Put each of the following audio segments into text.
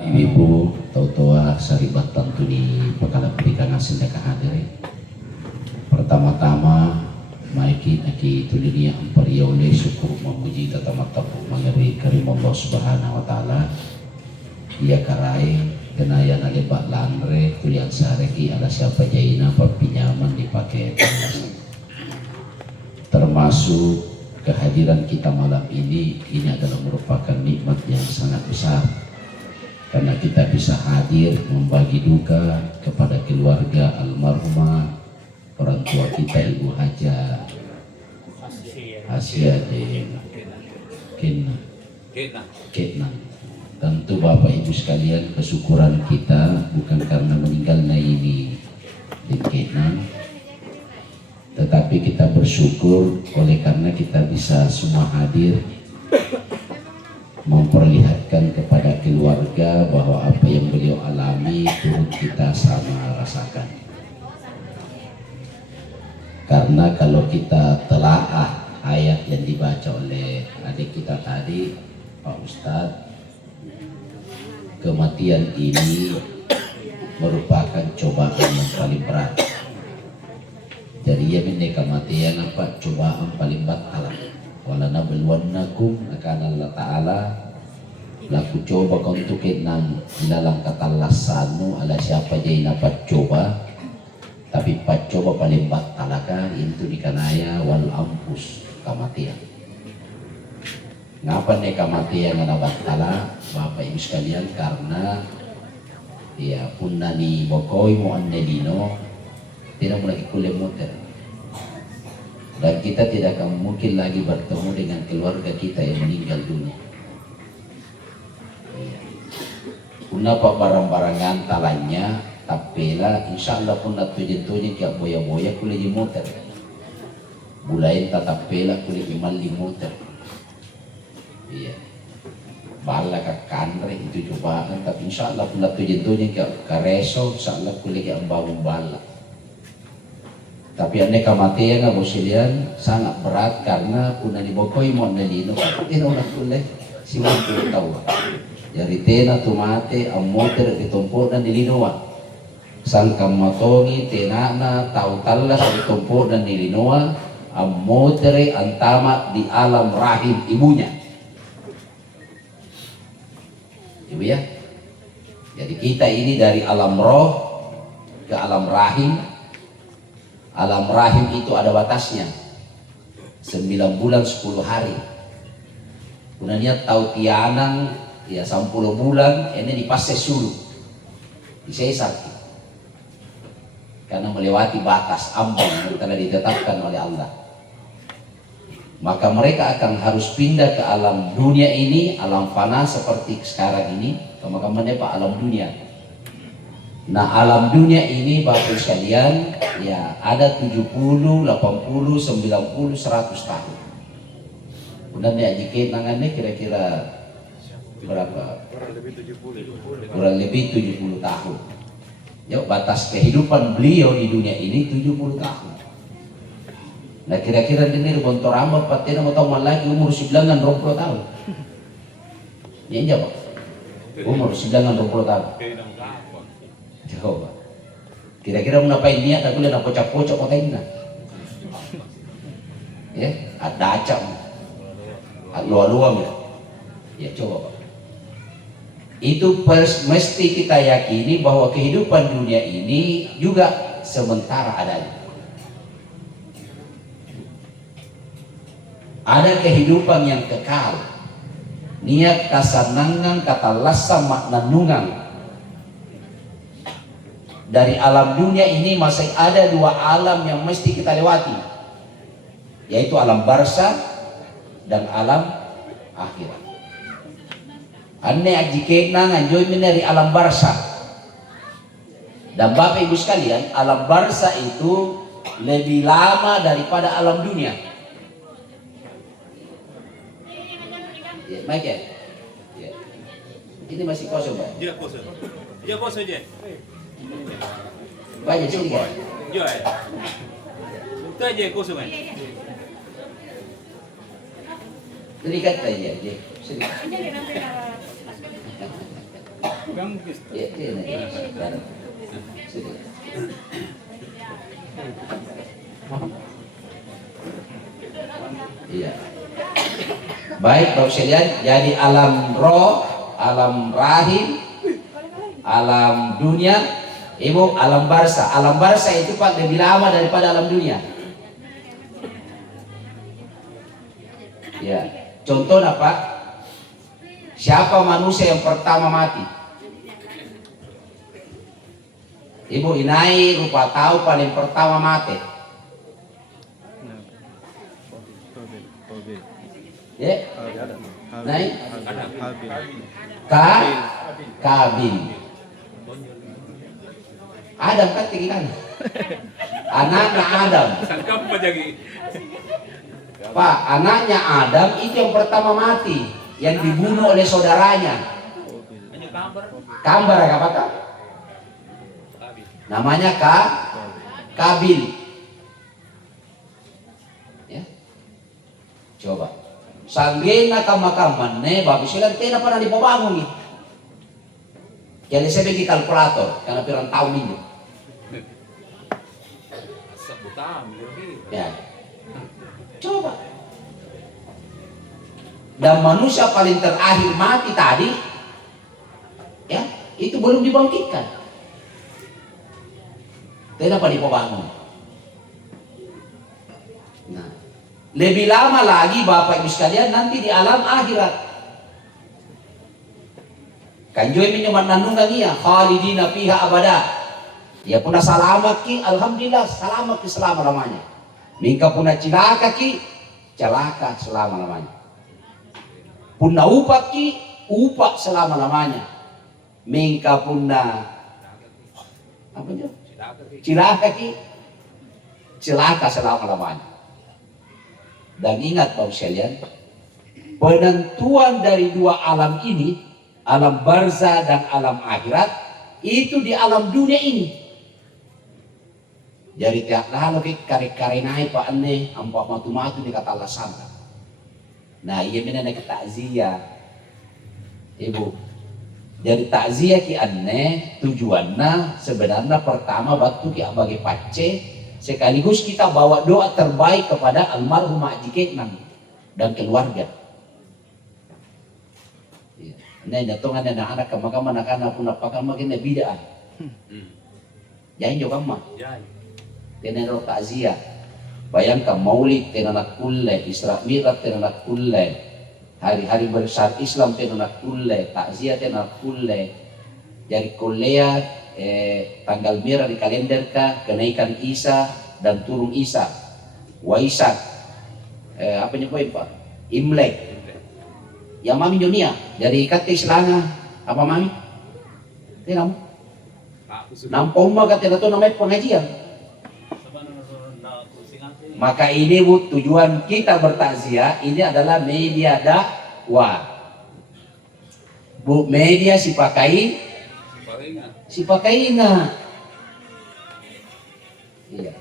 Ibu tau-tawa saribat tantu di pekala berikan hasil deka hadir. Pertama-tama maiki aki tulinia ampari oleh syukur memuji tatamat tapuk mengawi karim Allah Subhanahu wa taala. Ia karai kenaya nalebat lanre tulian sareki ala siapa jaina pinjaman dipakai termasuk kehadiran kita malam ini adalah merupakan nikmat yang sangat besar karena kita bisa hadir membagi duka kepada keluarga almarhumah orang tua kita Ibu Haja Asia Ketna. Tentu Bapak Ibu sekalian, kesyukuran kita bukan karena meninggalnya ini di Ketna, tetapi kita bersyukur oleh karena kita bisa semua hadir memperlihatkan kepada keluarga bahwa apa yang beliau alami turut kita sama rasakan. Karena kalau kita telaah ayat yang dibaca oleh adik kita tadi, Pak Ustadz, kematian ini merupakan cobaan yang paling berat. Jadi ya ini kematian apa? Cobaan paling berat alam. Walana belwannakum akan Allah Ta'ala laku coba kau tukin nang dalam kata lasanu ala siapa jai dapat coba, tapi pat coba paling batalaka itu dikanaya wal ampus kematian. Ngapa nih kematian ngana batala Bapak Ibu sekalian? Karena ya punani bokoi mo annedino tidak mulai kulit muter. Dan kita tidak akan mungkin lagi bertemu dengan keluarga kita yang meninggal dunia. Kenapa barang-barangan talanya tapela insya Allah pun tujuan-tujuan kayak boya-boya kulit muter. Bulain tatapela kulit imal limuter. Iya. Bala ka kanre itu cobaan, tapi insya Allah pun tujuan-tujuan kayak kareso, insya Allah kulit kayak bangun bala. Tapi ane kematian Abu Silian sangat berat karena puna dibokoi mo nalino ina ulah kulay si waktu tahu. Jadi tena tumate amoter ditumpuk dan dilinoa. Sang kamatongi tenana tahu talas ditumpuk dan dilinoa amotere antama di alam rahim ibunya. Ibu ya. Jadi kita ini dari alam roh ke alam rahim. Alam rahim itu ada batasnya 9 bulan 10 hari. Kemudian tahu tianang ya 10 bulan ini dipasses dulu disesat karena melewati batas ambang yang telah ditetapkan oleh Allah. Maka mereka akan harus pindah ke alam dunia ini, alam fana seperti sekarang ini, maka menepa alam dunia. Nah alam dunia ini Bapak sekalian ya ada 70, 80, 90, 100 tahun. Kemudian ya jika nangannya kira-kira berapa? Kurang lebih 70 tahun. Ya batas kehidupan beliau di dunia ini 70 tahun. Nah kira-kira ini bontor amba patina mau tahu lagi umur 9-20 tahun. Ya jawab. Umur 9-20 tahun. Coba. Kira-kira mau ngapain niat aku lihat pocok-pocok kotaina. Ya, ada acam. Luar-luar ya. Ya coba Pak. Itu mesti kita yakini bahwa kehidupan dunia ini juga sementara adanya. Ada kehidupan yang kekal. Niat kasanangan kata lasa makna nungang. Dari alam dunia ini masih ada 2 alam yang mesti kita lewati, yaitu alam barzah dan alam akhirat. Anne ajikena nganjoy dari alam barzah. Dan Bapak Ibu sekalian, alam barzah itu lebih lama daripada alam dunia. Ya, Mike ya? Ya. Ini masih kosong, Pak? Dia kosong. Dia kosong aja. Banyak sini kan? Jom. Itu aja kosong kan? Jadi kata aja, sedikit. pegang gitu. Iya. Sini. Iya. Baik, Bapak sekalian, jadi alam roh, alam rahim, alam dunia, Ibu, alam barza. Alam barza itu Pak lebih lama daripada alam dunia. Ya, contohnya Pak, siapa manusia yang pertama mati? Ibu Inai lupa tahu paling pertama mati. Ya, naik Kabil. Adam kan tinggi kan? Anaknya Adam. Sangkap apa jadi? Pak, anaknya Adam itu yang pertama mati, yang dibunuh oleh saudaranya. Kambar apa kata? Namanya Kabil. Ya. Coba. Sanggena kamakaman ne babi silang tena pernah dipabangun. Jadi saya bagi kalkulator karena pirang tahun ini. Ya. Coba. Dan manusia paling terakhir mati tadi, ya, itu belum dibangkitkan. Kenapa dibangun? Nah, lebih lama lagi Bapak Ibu sekalian nanti di alam akhirat. Kanjoy minyaman nandungan iya, khalidina fiha abada. Ya puna salamat ki, alhamdulillah salamat ki selama-lamanya. Mingka puna cilaka ki, celaka selama-lamanya. Puna upak ki, upak selama-lamanya. Mingka puna apa itu? Cilaka ki, celaka selama-lamanya. Dan ingat Bapak sekalian, penentuan dari dua alam ini, alam barza dan alam akhirat, itu di alam dunia ini. Jadi tiap lalu kare-kare naik Pak Ane, ampak matu-matu di kata alasan. Nah iya benar nak takziah, Ibu. Jadi takziah ki Ane tujuannya sebenarnya pertama waktu ki bagi pace, sekaligus kita bawa doa terbaik kepada almarhum Mak Jiketnang dan keluarga. Nah, datungan anak-anak kemakaman anak-anak pun apakan makin bid'ah. Jangan juga mah. Tena roh takziah. Bayangkan maulid tena nak kulle, Isra Mi'raj tena nak kulle. Hari-hari besar Islam tena nak kulle, takziah tena nak kulle. Dari kuliah tanggal merah di kalender ka kenaikan Isa dan turun Isa. Waisak. Apa nyepoin Pak? Imlek. Yang mami dunia dari kata selanga apa mami? Tidak. Nampoma kata itu namanya pengajian. Maka ini Bu, tujuan kita bertakziah ini adalah media dakwah. Bu, media si pakai ingat. Iya.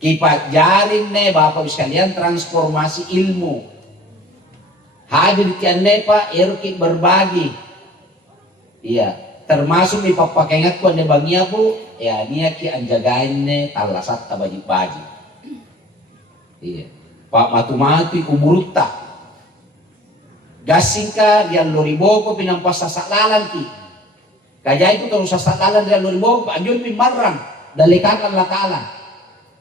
Kipat jarin nih Bapak sekalian transformasi ilmu. Hadir kianne Pak, erki berbagi. Iya, termasuk di papakengat ko ne bangia Bu, ya nia ki anjagain ne talasat tabaji-baji. Iya. Pak matu-matu kumurutta. Gasingka dia loriboko pinampas sasalalan ki. Kaya itu terus sasalalan dia loriboko anjun pimarang dalikakan lakalan.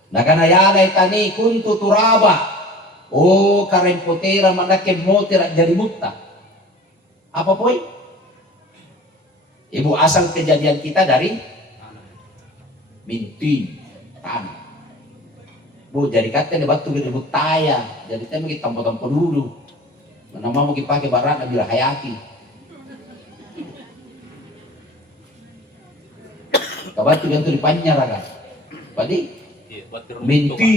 Nakana yala itani kuntu turaba. Oh, karen potera manake motera jadi mutta. Apa poin? Ibu asal kejadian kita dari minti tanah. Bu, jadi kata di batu gede butaya, jadi kita mau tampo-tampo dulu. Nama mau pakai barat bila hayati. Kabatu gantu di panyar kan. Padi? Minti.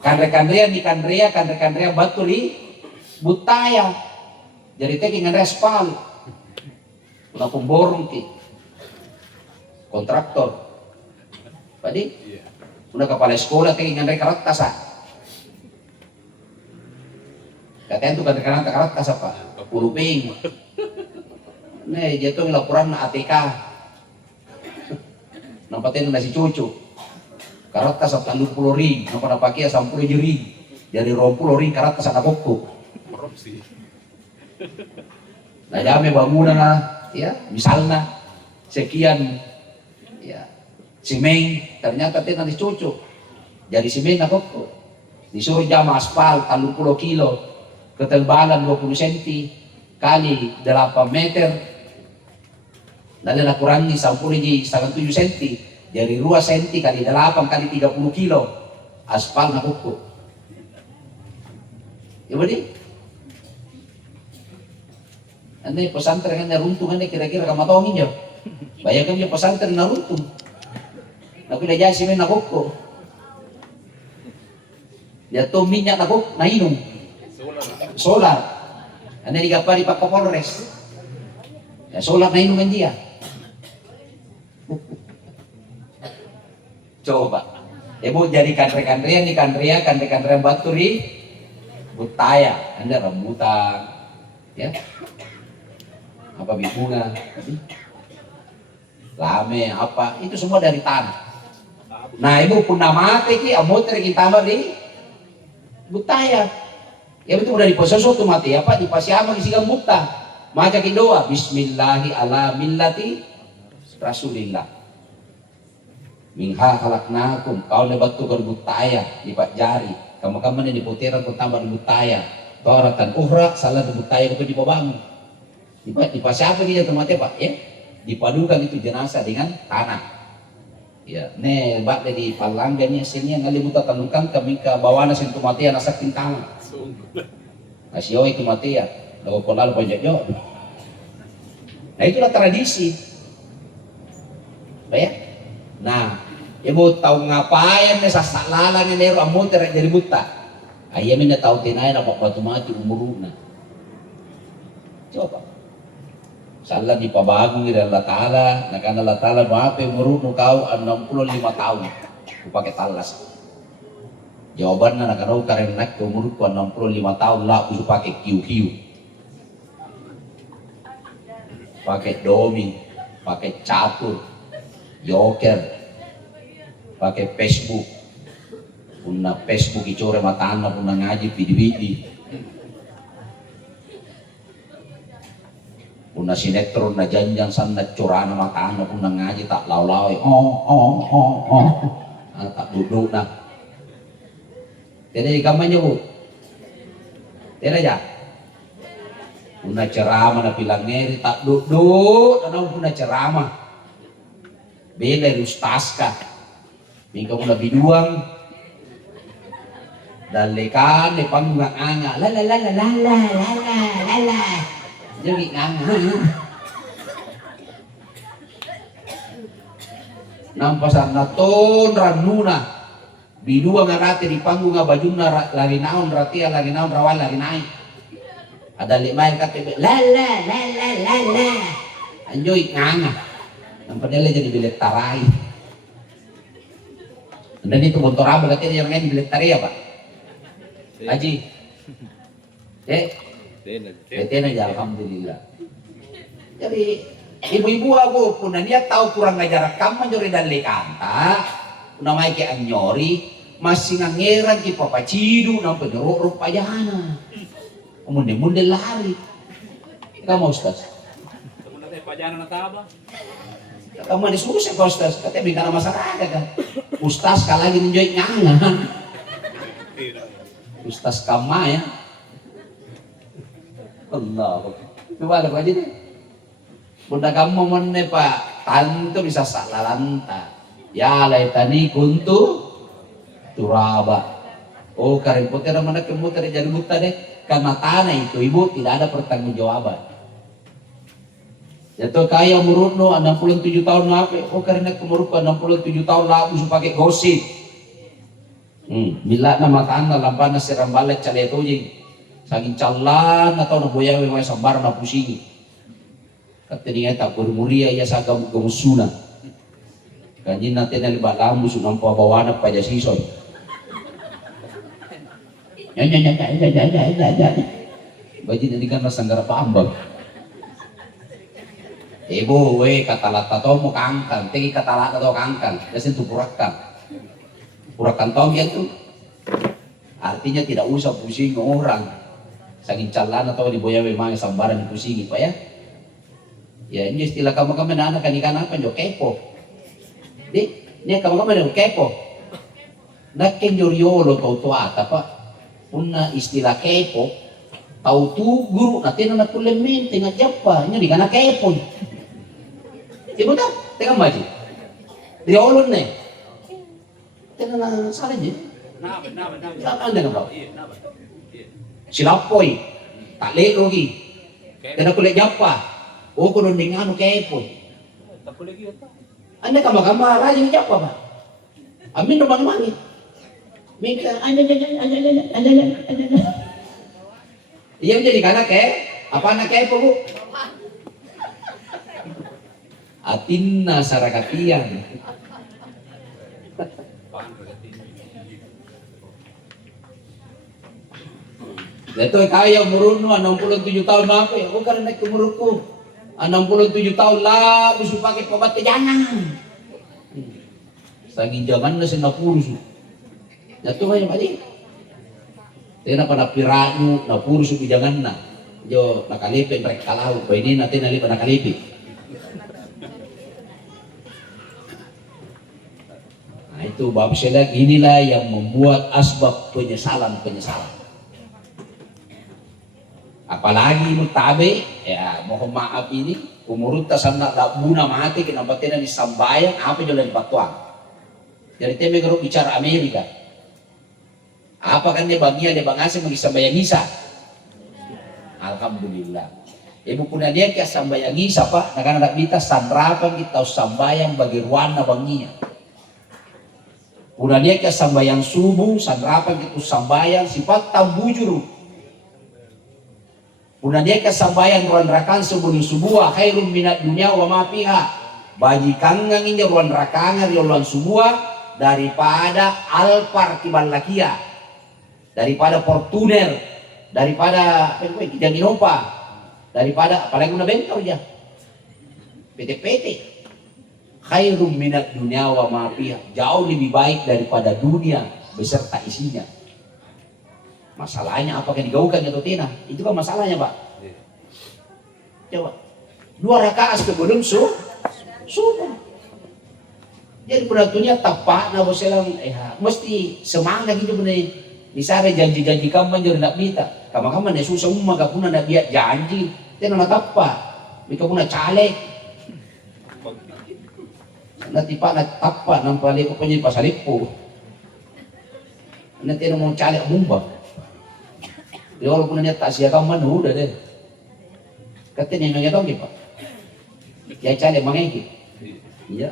Kandre-kandrea batu li butaya. Jadi teki ngandre aspal. Una pemborong ki. Kontraktor. Padi? Una kepala sekolah teki ngandre karat kasa. Katanya itu kandre karat kasa Pak. Puluping. Nih, jatuh laporan na ATK. Nampatin na si Cucu. Karata sa 30 ring, napanapakya 10 ring. Jadi 20 ring karata sa nakukuk. Korupsi. Nah, dami bangunan na, ya, misalnya sekian, ya, simeng, ternyata tina di Cucu. Jadi simeng nakukuk. Disuruh jam aspal 30 kilo, ketebalan 20 cm kali 8 meter. Lalu nak kurangi 10 7 cm, jadi 2 cm kali 8 kali 30 kilo aspal na kuku. Ya betul? Anda pesantren yang runtung anda kira-kira kamu tahu nggak? Bayangkan dia pesantren yang runtung. Nak udah jadi semen na kuku. Dia tuh minyak na kuku, na inum. Solar. Anda digapari Pak Kapolres. Ya solar na inuman dia. Coba, ibu jadi kandre-kandrean di kandre-kandrean batu di Butaya, anda rambutan, ya, apa bunga, lame, apa, itu semua dari tanah. Nah, ibu pun nama ki, amoter kita di Butaya, ya betul udah dipososo tuh mati, apa di pasiama isi buta, maca doa, Bismillahi ala millati Rasulillah. Minha halaknakum kau lebat tu berbutaya di Pak Jari kamu ini di putiran pertama di butaya toratan uhra salah di butaya itu dibangun di Pak siapa dia temate Pak ya dipadukan itu jenazah dengan tanah ya ne bak di palanggannya sini yang kali buta tanukan kami ke bawana sin temate anak saking tangan asio itu mati ya lalu polal pojok yo nah itulah tradisi bayar. Nah, ibu tahu ngapain nih sasak lalang ini amu terak jadi buta. Ayam ini tahu tinai nak batu mati umuruna. Coba. Salah dipabagung di Allah Taala, nak Allah Taala maaf umurunu kau 65 tahun. Ku pakai talas. Jawabannya nak kau karena nak umurku 65 tahun lah aku pakai kiu-kiu. Pakai domi, pakai catur. Joker pakai Facebook punna Facebook icore matana punna ngaji vidi-vidi punna sinetron na janjang sanna curana matana punna ngaji tak law-law tak duduk na tidak kampanye bu tidak ya punna ceramah na bilang ngeri tak duduk dan punna ceramah bela ustaska minggu mula biduang dan lekan di panggung anga la jadi anga nampasan naton ranuna biduang ngarate di panggung bajuna lari naon ratia lari naon rawan lari naik ada lima yang kata la anjoy anga padahal jadi bilet tarai. Dan itu motor apa katanya yang main bilet tarai apa? Haji. Tena aja alhamdulillah. Jadi ibu-ibu aku pun dia tahu kurang ngajar kamu nyori dan lekanta. Namanya ke anyori masih ngangeran ki papa cidu nampak nyerok pajana. Munde lari. Kamu Ustaz. Temen teh pajana na taba. Kamu disuruh sih Ustaz, katanya bingkana masyarakat kan. Ustaz kalah lagi menjoy nyangan. Ustaz kama ya. Allah. Coba ada aja deh. Bunda kamu mana Pak, tantu bisa salah lanta. Ya laitani kuntu turaba. Oh karim putih mana kemuter jadi buta deh. Karena tanah itu ibu tidak ada pertanggungjawaban. Jatuh kaya umurno 67 tahun lalu, oh karena umurku 67 tahun lalu pakai gosip. Bila nama tanda lampana seram balik cale tojing, saking calan atau naboya memang sambar na pusingi. Kata dia tak bermuria ya sagam gemusuna. Kanjin nanti nali balamu sunam pabawana paja sisoy. Bajin ini kan sanggara pambang. Ibu, we katalata to mo kangkang, tegi katalata to kangkang, kasi itu purakan tong itu. Artinya tidak usah pusing orang. Saking calana to di boya memang sambaran pusingi pa ya. Ya ini istilah kamu anak kan ikan apa jo kepo. Ini kamu jo kepo. Nakken yoriolo to ata pa. Una istilah kepo. Tahu tu guru nanti nak kulemin tengah japa ini di kana kepo. Ibu tak, tengah maju. Dia ulun nih. Tengah salah je. Nabe. Anda nggak tahu. Iya, nabe. Iya. Silapoy, tak lek lagi. Tengah kulit japa. Oh kudu dengan kepo. Tak boleh gitu. Anda kamar rajin japa pak. Amin rumah mangi. Minta anda. Iya jadi kana ke? Apa anak kepo bu? Atinna sarakatian. Itu kaya murunu 67 tahun apa ya? Oh karena naik umurku 67 tahun lah bisa pakai obat jangan. Saking zaman na sinapurus. Jatuh aja padi. Tena pa napiranyo napurus jangan na. Jo nakalipin mereka kalau ini nanti nalipan nakalipin. Nah itu bab sedang inilah yang membuat asbab penyesalan. Apalagi mutabe, ya mohon maaf ini umurut tasana labuna mati kenapa tidak disambayang apa jalan patuang. Jadi teme kalau bicara Amerika, apa kan dia bagian dia bangasa mengisambayang Isa. Alhamdulillah. Ibu punya dia kia sambayang Isa pak, nak anak kita sandrapan kita sambayang bagi ruana banginya. Punya dia kia sambayang subuh, sandrapan kita sambayang sifat tambujuru. Punya dia kesambayan ruan rakan sebelum subuh khairum minat dunia wa ma fiha. Bagi kangang ini ruan rakangan ruan subuh daripada Alphard kibal lakia. Daripada Fortuner, daripada Kijang Innova, daripada apalagi guna bentor ya. PT. Khairum minat dunia wa ma fiha. Jauh lebih baik daripada dunia beserta isinya. Masalahnya apakah digaukan atau tidak? Itu kan masalahnya pak. Coba 2 rakaat sebelum subuh. Jadi penatunya tapak na boselang mesti semangat gitu bener. Misalnya janji-janji kamu jadi nak minta. Kamu nih susah umma kapuna nak biar janji. Tena na tapak. Mika puna caleg. Nanti pak nak tapak nampali ko punya pasalipo. Nanti mau caleg mumbang. Ya walaupun dia tak siap kamu udah deh. Katanya yang ngetong gitu pak. Ya cari mangeki. Iya.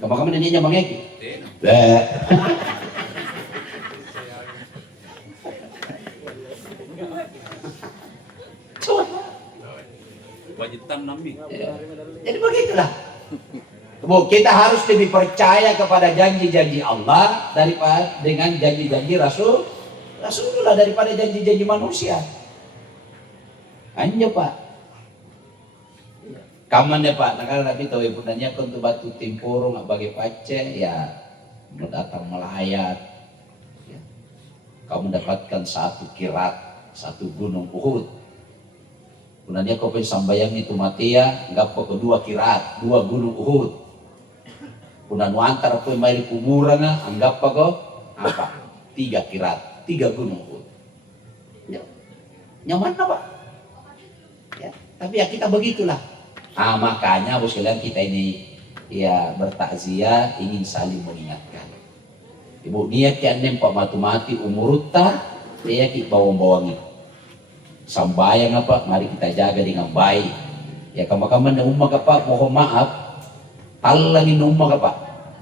Kamu nanya mangeki. Beh. Wajitan nami. Jadi begitulah. Kita harus lebih percaya kepada janji-janji Allah daripada dengan janji-janji Rasulullah daripada janji-janji manusia. Hanya pak. Kaman ya pak, nakala nabi tahu ibu nanya untuk batu timpuru nggak bagi pace ya datang melayat. Ya. Kamu mendapatkan 1 kirat, 1 gunung Uhud. Kemudian kau sambayang itu mati ya, nggak pokok 2 kirat, 2 gunung Uhud. Kemudian antar kau main kuburan anggap kau apa? 3 kirat. 3 gunung. Ya. Nyaman apa? Ya, tapi ya kita begitulah. Makanya bos kalian kita ini ya bertakziah ingin saling mengingatkan. Ibu niat yang nempak mati umurutta dia kita bawang-bawangi. Sambayang apa? Mari kita jaga dengan baik. Ya kamu-kamu na umma apa? Mohon maaf. Talangin umma apa?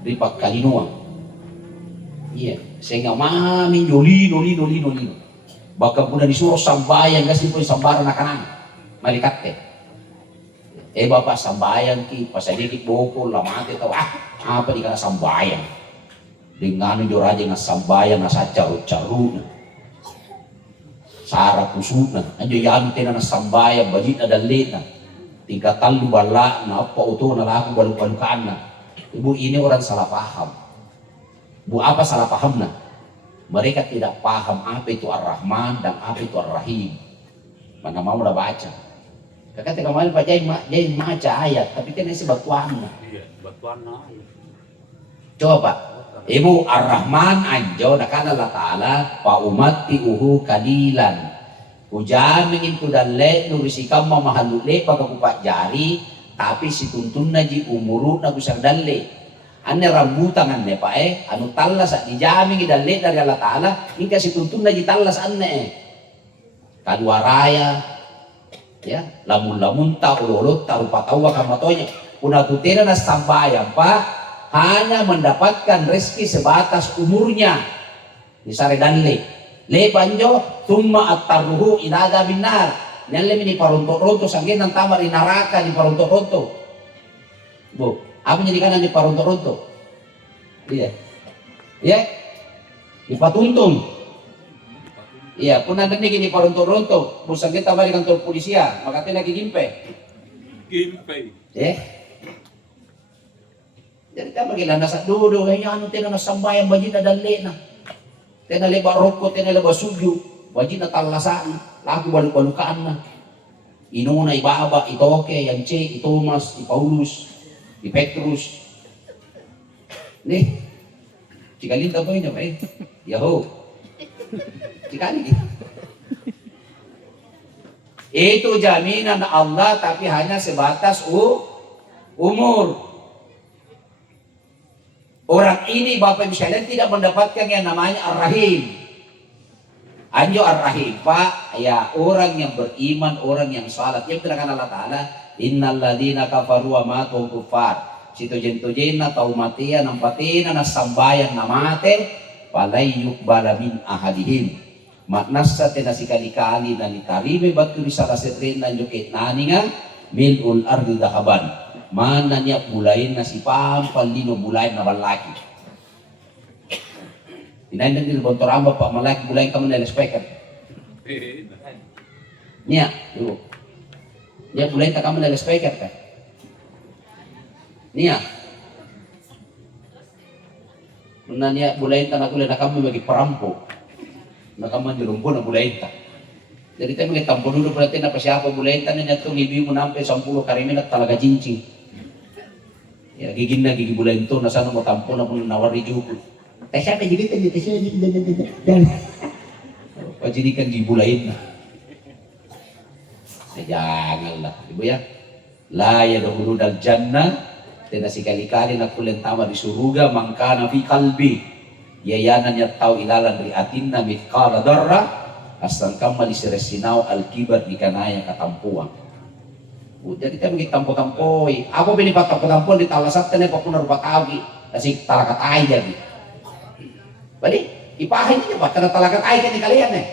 Ripak kalinuang. Iya, sehingga mami dolino. Bahkan pun disuruh sambayang kasih pun sambaran akan malikat teh. Bapak sambayang ki pasadikit boko lamate tahu apa dikana sambayang. Dengan jo raja nga sambayang nga sa caru-caru. Sara kusuna, anjo yami tena na sambayan, bajit na dalit na. Tingkatan bala na apa uto na laku baluk-balukan na. Ibu ini orang salah paham. Bu apa salah paham na? Mereka tidak paham apa itu Ar-Rahman dan apa itu Ar-Rahim. Mana mau udah baca. Kakak kemarin Pak Jai baca ayat, tapi kan isi batuan na. Iya, batuan na. Coba Pak. Ibu Ar-Rahman anjo nakala Allah Ta'ala pa umatiuhu kalilan. Ujaming itu dalle nurusikam mamahalule pagkakupat jari tapi situntun na ji umuru na kusang dalle. Ane rambutan anne pa anu talas at dijaming dalle dari Allah Ta'ala hingga situntun na ji talas anne kaduaraya ya lamun-lamun ta ululot ta rupatawa kamatonya unatutena na sambayan pa hanya mendapatkan rezeki sebatas umurnya di sare danle le banjo thumma attaruhu ila adabin nar nelle mini paronto-ronto sanggen nang tamar di neraka di paronto-ronto. Bu, apa jadikan di paronto-ronto? Iya. Ya. Di patuntung. Iya, pun nanti di paronto-ronto, musanggen tamar di kantor polisia, makanya lagi gimpe. Gimpe. Jadi kita bagaimana nasa dodo, kaya ano tena na sambayan bajin na dali na. Tena leba roko, tena leba sugyo, bajin na talasaan, laku baluk-balukaan na. Ino na ibaba, itoke, Yance, Thomas, Paulus, Petrus. Nih, cikalin ka ba yun ba eh? Yaho. Cikalin eh. Itu jaminan Allah tapi hanya sebatas umur. Orang ini Bapak Ibu sekalian tidak mendapatkan yang namanya Ar-Rahim. Anjo Ar-Rahim Pak, ya orang yang beriman, orang yang salat. Yang terangkan Allah Ta'ala, innal ladina kafaru wa matu kufar. Situjen-tujen na tau matian nampatina na sambayan na mate, palay yukbala min ahadihim. Maknasa tinasikali-kali na nitarime batu di salasetrin na yukit naninga, mil'ul ardi dakaban. Mana niya bulayin na si pampalino bulayin na balaki. Tinayin din bontoramba pa malaki bulayin ka man na speaker. Niya, yun. Niya bulayin ka man na speaker ka. Niya. Muna niya bulayin ka na kulay na kami magiparampo. Na kaman dirumpo na bulayin ka. Jadi tayo magitampo dulu berarti na pasiapa bulayin ka na niya itong libi mo nampe 10 karimin at talaga jinching. Ya gigin na gigibulayin to na sana mo tampo na mo nawari juko. Tayo siya kajigitan niya, tayo siya kajigitan. Pajinikan gibulayin na. Jangan lah, ibu ya. La yadkhulu dal jannah, tena sikali-kali na kulen tama di suruga mangkana fi qalbi. Yayanan ya tau ilalan riatin na mithqala darra, asal kamal isiresinaw al-kibar di kanaya katampuan. Jadi kita begitu tampo-tampoi. Ako binipat tampo-tampon di talasat na papunar bakagi kasi talakat ay jadi. Bali, ipahin niyo ba karena talakat ay kan kalian eh.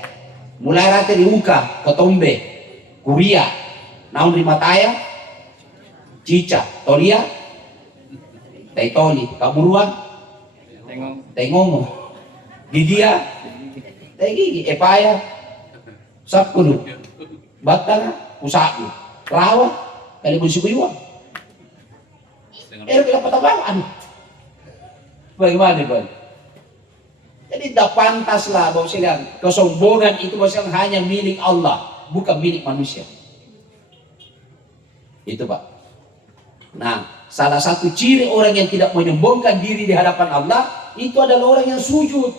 Mulai rate di Uka, Kotombe, Kuria, naon Rimataya, Cica, Tolia, Taitoli, Kaburuan, Tengongo, Gigia, Tegigi, Epaya, Sakulu, Batana, Usaku, Rawa, kalibun si Buyuan. Bilang patabaan. Bagaimana ba? Jadi tidak pantaslah bahwa silang kesombongan itu bahwa hanya milik Allah, bukan milik manusia. Itu Pak. Nah, salah satu ciri orang yang tidak menyombongkan diri di hadapan Allah itu adalah orang yang sujud.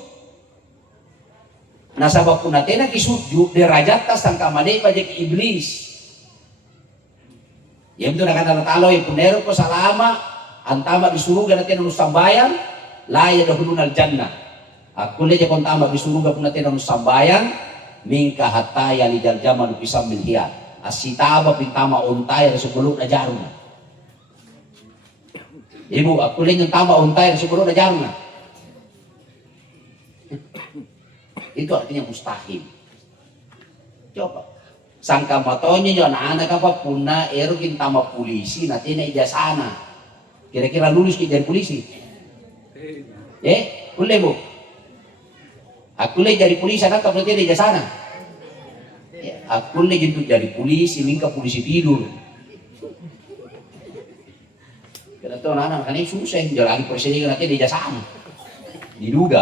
Nah, sabab punatena kisujud derajat tas tangka mane pajak iblis. Ya itu nak kata Allah yang punero ko salama antama di surga natin ang sambayan la yadkhulunal jannah. Aku leja kon tama di surga punatin ang sambayan mingka hataya li jaljaman pisam milhiya. Asitaba pintama untay sa sulok na jarum. Ibu aku leja tama untay sa sulok na jarum. Itu artinya mustahil. Coba sangka matonya yun anak apa puna erokin tama polisi nanti na ijasana kira-kira lulus jadi polisi boleh bu aku lagi jadi polisi anak berarti ada ijasana Aku lagi tuh jadi polisi, minta polisi tidur. Kena tahu anak kan ini susah, jalani persidangan nanti di jasaan, diduga.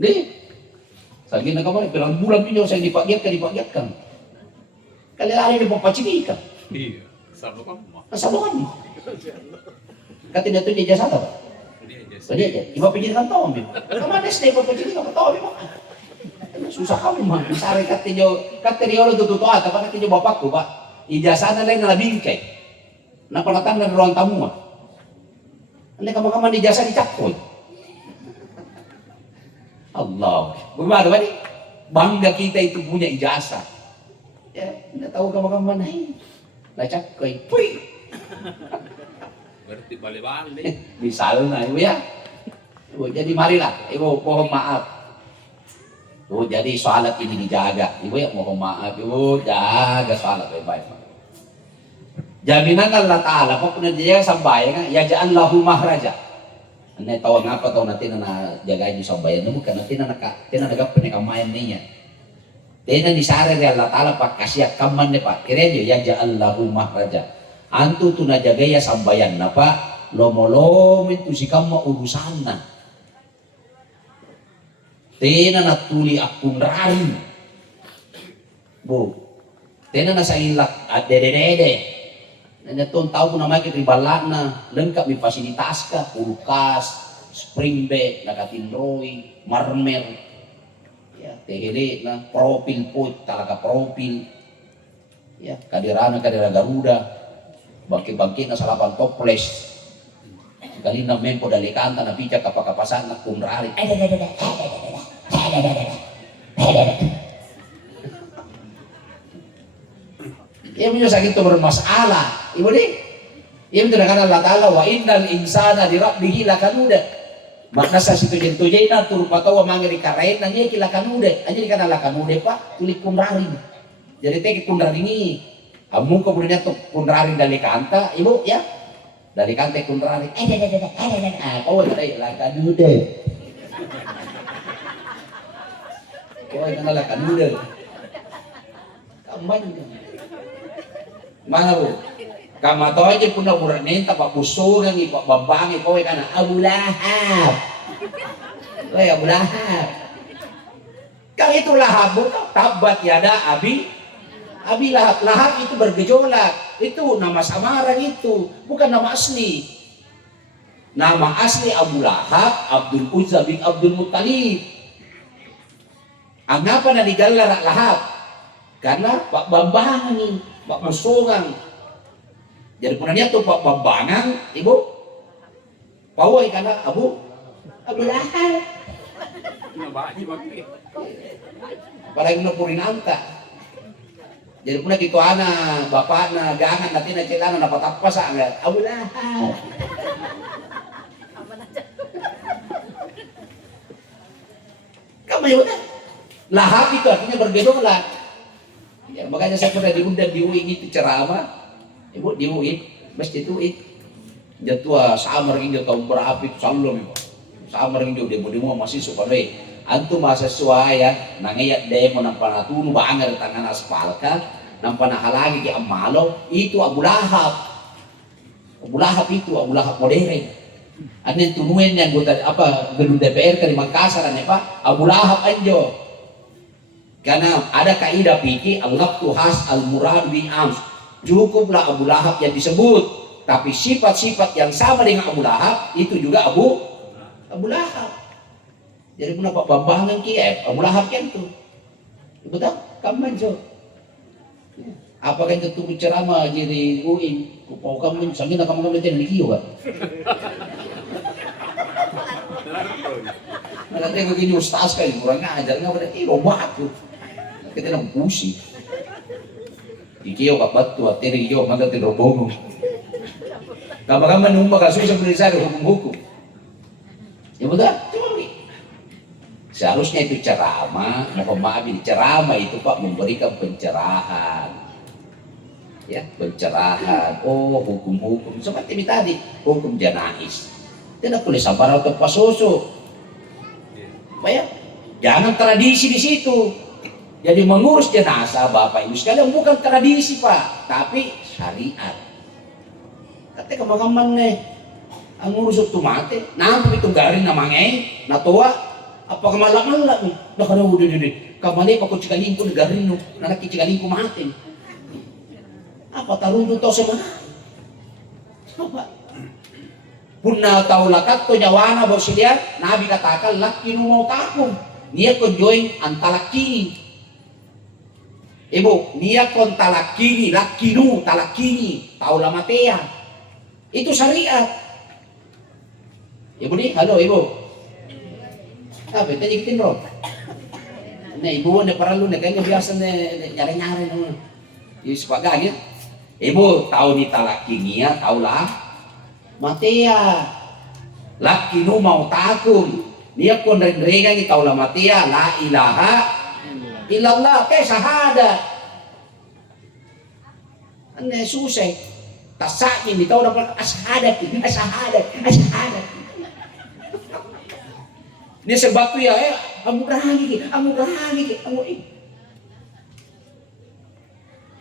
Nih, saking nak kemarin bilang bulan pinjau saya dipagiatkan. Kali hari ini papacidikan. Iya, sama kamu mah. Kesabaran. Kata dia tuh di jasa apa? Tadi aja, ibu pijitan tahu ambil. Kemana SD ibu pijitan apa tahu ambil? Susah kamu mah. Misalnya kata dia lo tuh apa kata dia bapakku pak. Ijazah lain nala bingkai. Napa datang dari ruang tamu mah? Anda kamu di ijazah dicakoi. Allah, bagaimana tadi? Bangga kita itu punya ijazah. Ya, tidak tahu kamu mana ini. Lah cakoi, pui. Berarti balik-balik. Misalnya, ibu ya. Ibu, jadi marilah, ibu mohon maaf. Ibu, jadi sholat ini dijaga. Ibu ya mohon maaf, ibu jaga sholat baik-baik. Jaminan Allah Ta'ala, kok pernah dijaga sambayan, ya ja'allahu mahraja. Ane tahu ngapa tahu nanti na jagain di sambayan, bukan nanti na nagap penekamayan niya. Tena di sare ya Allah Ta'ala pak kasih kaman ne pak, kira ya ja'allahu mahraja. Antu tu na jaga ya sambayan na pak, lomolom itu si kama urusan na. Tena natuli akun rarin. Bu, tena na sa ilak at dede. Nanya tuh tahu nama kita ribalan na lengkap di fasilitas ka kulkas, spring bed, nakatin drawing, marmer, ya tehele na profil pot, talaga profil, ya kadira Garuda, bangke na salapan toples, kali na mempo dalikanta na pijak kapakapasan na kumrari, ia punya sakit itu bermasalah, ibu deh. Ia punya kata Allah Taala wa innal insana di rabbihi lakanuda. Makna sa situ jentu jena tur patawa mangeri karain nanya kilakanuda. Aja dikata lakanuda pak tulik kunrari. Jadi teh kunrari ini. Amu kemudian tuh kunrari dari kanta, ibu ya. Dari kanta kunrari. Kau ada lakanuda. Kau ada lakanuda. Kamu mana bu? Kamu tahu aja punya buran ini tak busugan nih, pak bambang nih, kau kan Abu Lahab, Abu Lahab. Kau itu Lahab bukan tabat ya ada Abi Lahab. Lahab itu bergejolak, itu nama samaran itu, bukan nama asli. Nama asli Abu Lahab, Abdul Uzza bin Abdul Muttalib. Angapa na digalar Lahab? Karena Pak Bambang nih, Pak Musungang. Jadi punanya tuh Pak Bambangan, ibu pawai karena Abu Lahab. Pada yang purin anta. Jadi punanya gitu anak, bapakna, gangan, nanti na celana dapat apa sangat Abu Lahab. Kamu ya Lahab itu artinya bergejolak. Ya, makanya saya pernah diundang di UI itu ceramah, ibu di UI, masjid UI, jatuh samar ini tahun berapa itu salom ibu, samar ini demo masih supaya antum mahasiswa ya, nangayat demo nampak natunu bangar tangan aspal kan, nampak halangi ke amalo itu Abu Lahab itu Abu Lahab modern. Ada yang tunuin yang gedung DPR ke Makassar ane pak Abu Lahab anjo. Karena ada kaidah fikih Allah tuhas al-murad bi ams. Cukuplah Abu Lahab yang disebut, tapi sifat-sifat yang sama dengan Abu Lahab itu juga Abu Lahab. Jadi punya Pak Bambang yang Kiev, Abu Lahab kan tuh. Ibu tahu, kamu jo. Apa kan ketemu ceramah jadi UI, kau kamu sambil nak kamu belajar di Kio kan? Nanti begini ustaz kan kurang ajar nggak pada obat tuh. Kita nang pusi. Ikiyo kapat tuh, atiri iyo magat tinrobongo. Kapag manumba ka susah berdasar hukum-hukum. Ya betul, cuma seharusnya itu ceramah, mohon ceramah itu Pak memberikan pencerahan. Ya, pencerahan. Oh, hukum-hukum seperti tadi, hukum janais. Tidak boleh sabar atau pasusu. Pak ya, jangan tradisi di situ. Jadi mengurus jenazah Bapak Ibu sekalian bukan tradisi Pak, tapi syariat. Kata kemagaman nih, ang ngurus itu mati, nampak itu garing namangai, natua, apa kemalak-malak nih, dah kada udah kamali pa ko cikaling ko garing no, nanaki cikaling ko mati. Apa taruh tau sama? Apa? Punna tahu lakat to nyawana bawa silian, Nabi katakan laki nu mau takung, niya ko join antalaki. Ibu, niya kon talakini, laki nu talakini, tahu lama teya. Itu syariat. Ibu nih, halo ibu. Apa itu jikitin bro? Nah ibu nih perlu nih kayaknya biasa nih nyari-nyari nih. Ini sebagainya. Ibu tahu nih talakini ya, tahu lah. Matea. Laki nu mau takun. Niya kon rendrengan ni tahu lah matea. La ilaha illallah kayak syahadat. Ane susah. Tasaknya di tahu dapat ashadat, ashadat. Ini sebab tu ya, kamu rahi,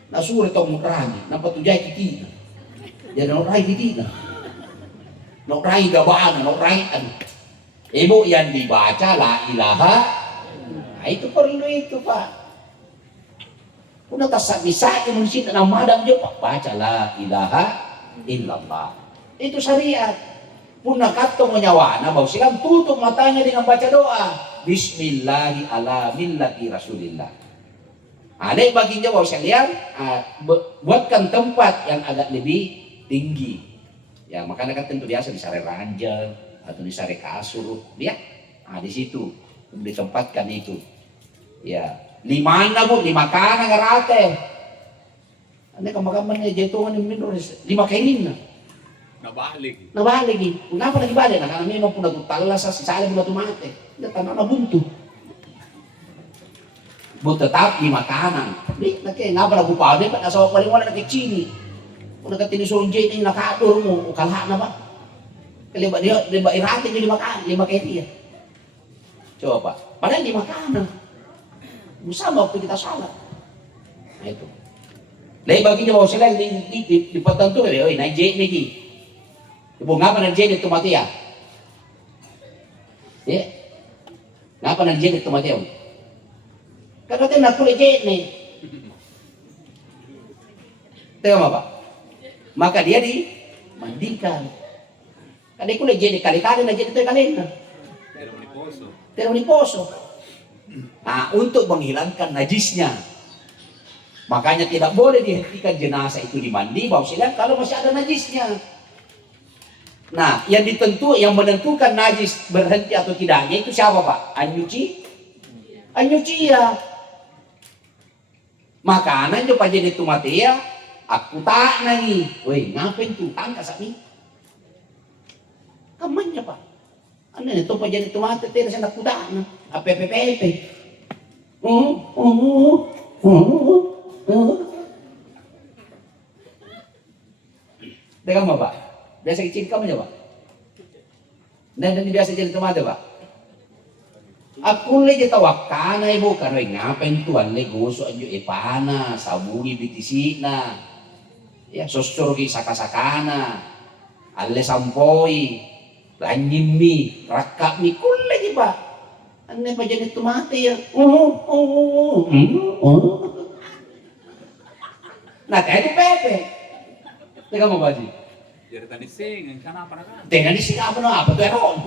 Nasuri tahu mukrahi, nampak tu jadi kita. Jadi nak rahi kita. Nak rahi gabana, nak rahi anu. Ibu yang dibaca la ilaha, nah, itu perlu itu Pak. Udah tak bisa manusia nama dan dia baca la ilaha illallah. Itu syariat. Punna katto menyawana bau silam tutup matanya dengan baca doa. Bismillahi ala millati Rasulillah. Ada baginya bau sekalian buatkan tempat yang agak lebih tinggi. Ya makanya kan tentu biasa di sare ranjang atau di sare kasur, lihat. Di situ ditempatkan itu. Ya. Limana bu, lima kana ngarate. Ane kamagaman niya jetongan yung minores. Lima kainin na. Nabalik. Kenapa lagi balik? Nah, karena memang pun tutala sa sisali pun tumate. Dia tanah na buntu. Bu tetap lima kanan. Di, nake ngapa lagu pade pa nasa paling wala nakikini. Kung nakatinusun jay na nakador mo, ukalha na ba? Kaliba dia, lima irate yung lima kainin. Coba Pak. Padahal lima kanan. Bersama waktu kita salat. Nah itu. Lain baginya bawa sila di patantu ya, oi naik niki. Ibu ngapa naik itu mati ya? Ya. Ngapa naik itu mati ya? Karena dia nak kulit nih. Tengok apa? Maka dia dimandikan. Kan dia kulit kali-kali naik itu kali-kali. Tidak diposo. Nah, untuk menghilangkan najisnya. Makanya tidak boleh dihentikan jenazah itu dimandi bau silam kalau masih ada najisnya. Nah, yang menentukan najis berhenti atau tidaknya itu siapa Pak? Anyuci ya. Makanan jo jadi itu mati ya. Aku tak nangi. Woi, ngapain tuh? Tangka sami. Kamannya Pak. Ano ito pa dyan ito mati tira sa nakuda na. Apepepepe. Teka mo ba? Biasa kicil ka mo niya ba? Nandan biasa dyan ito mati ba? Ako le dyan tawak ka na ibo. Karoy ngapain tuan le gusto anyo ipana. Sabungi bitisina. Ya, sosorogi sakasakana. Alle sampoy. Ranyimi, rakap ni kulle di ba? Ano pa dyan ito mati ya? Nah, kaya itu pepe. Teka mo ba di? Jadi tadi sing, kenapa kan? Dengan isi apa tuh eron?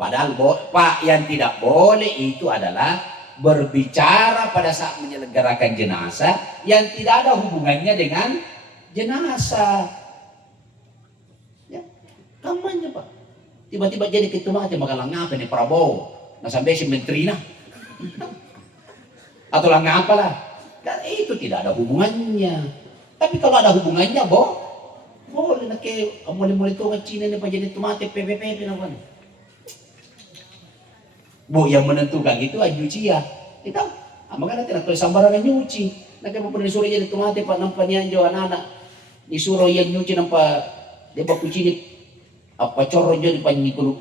Padahal Pak yang tidak boleh itu adalah berbicara pada saat menyelenggarakan jenazah yang tidak ada hubungannya dengan jenazah. Kampanye Pak. Tiba-tiba jadi ketua aja magalang ngapa nih Prabowo. Nah sampai si menteri nah. Atau lah ngapa lah. Kan itu tidak ada hubungannya. Tapi kalau ada hubungannya boleh nak ke mulai-mulai tuh Cina nih jadi tomate PPP naman. Bu yang menentukan itu nyuci ya. Kita makanya tidak boleh sambarangan nyuci. Nak mau disuruh jadi tomate Pak nampaknya jo anak-anak. Disuruh yang nyuci nampak dia baku cilik. Apa coro jadi panjikulo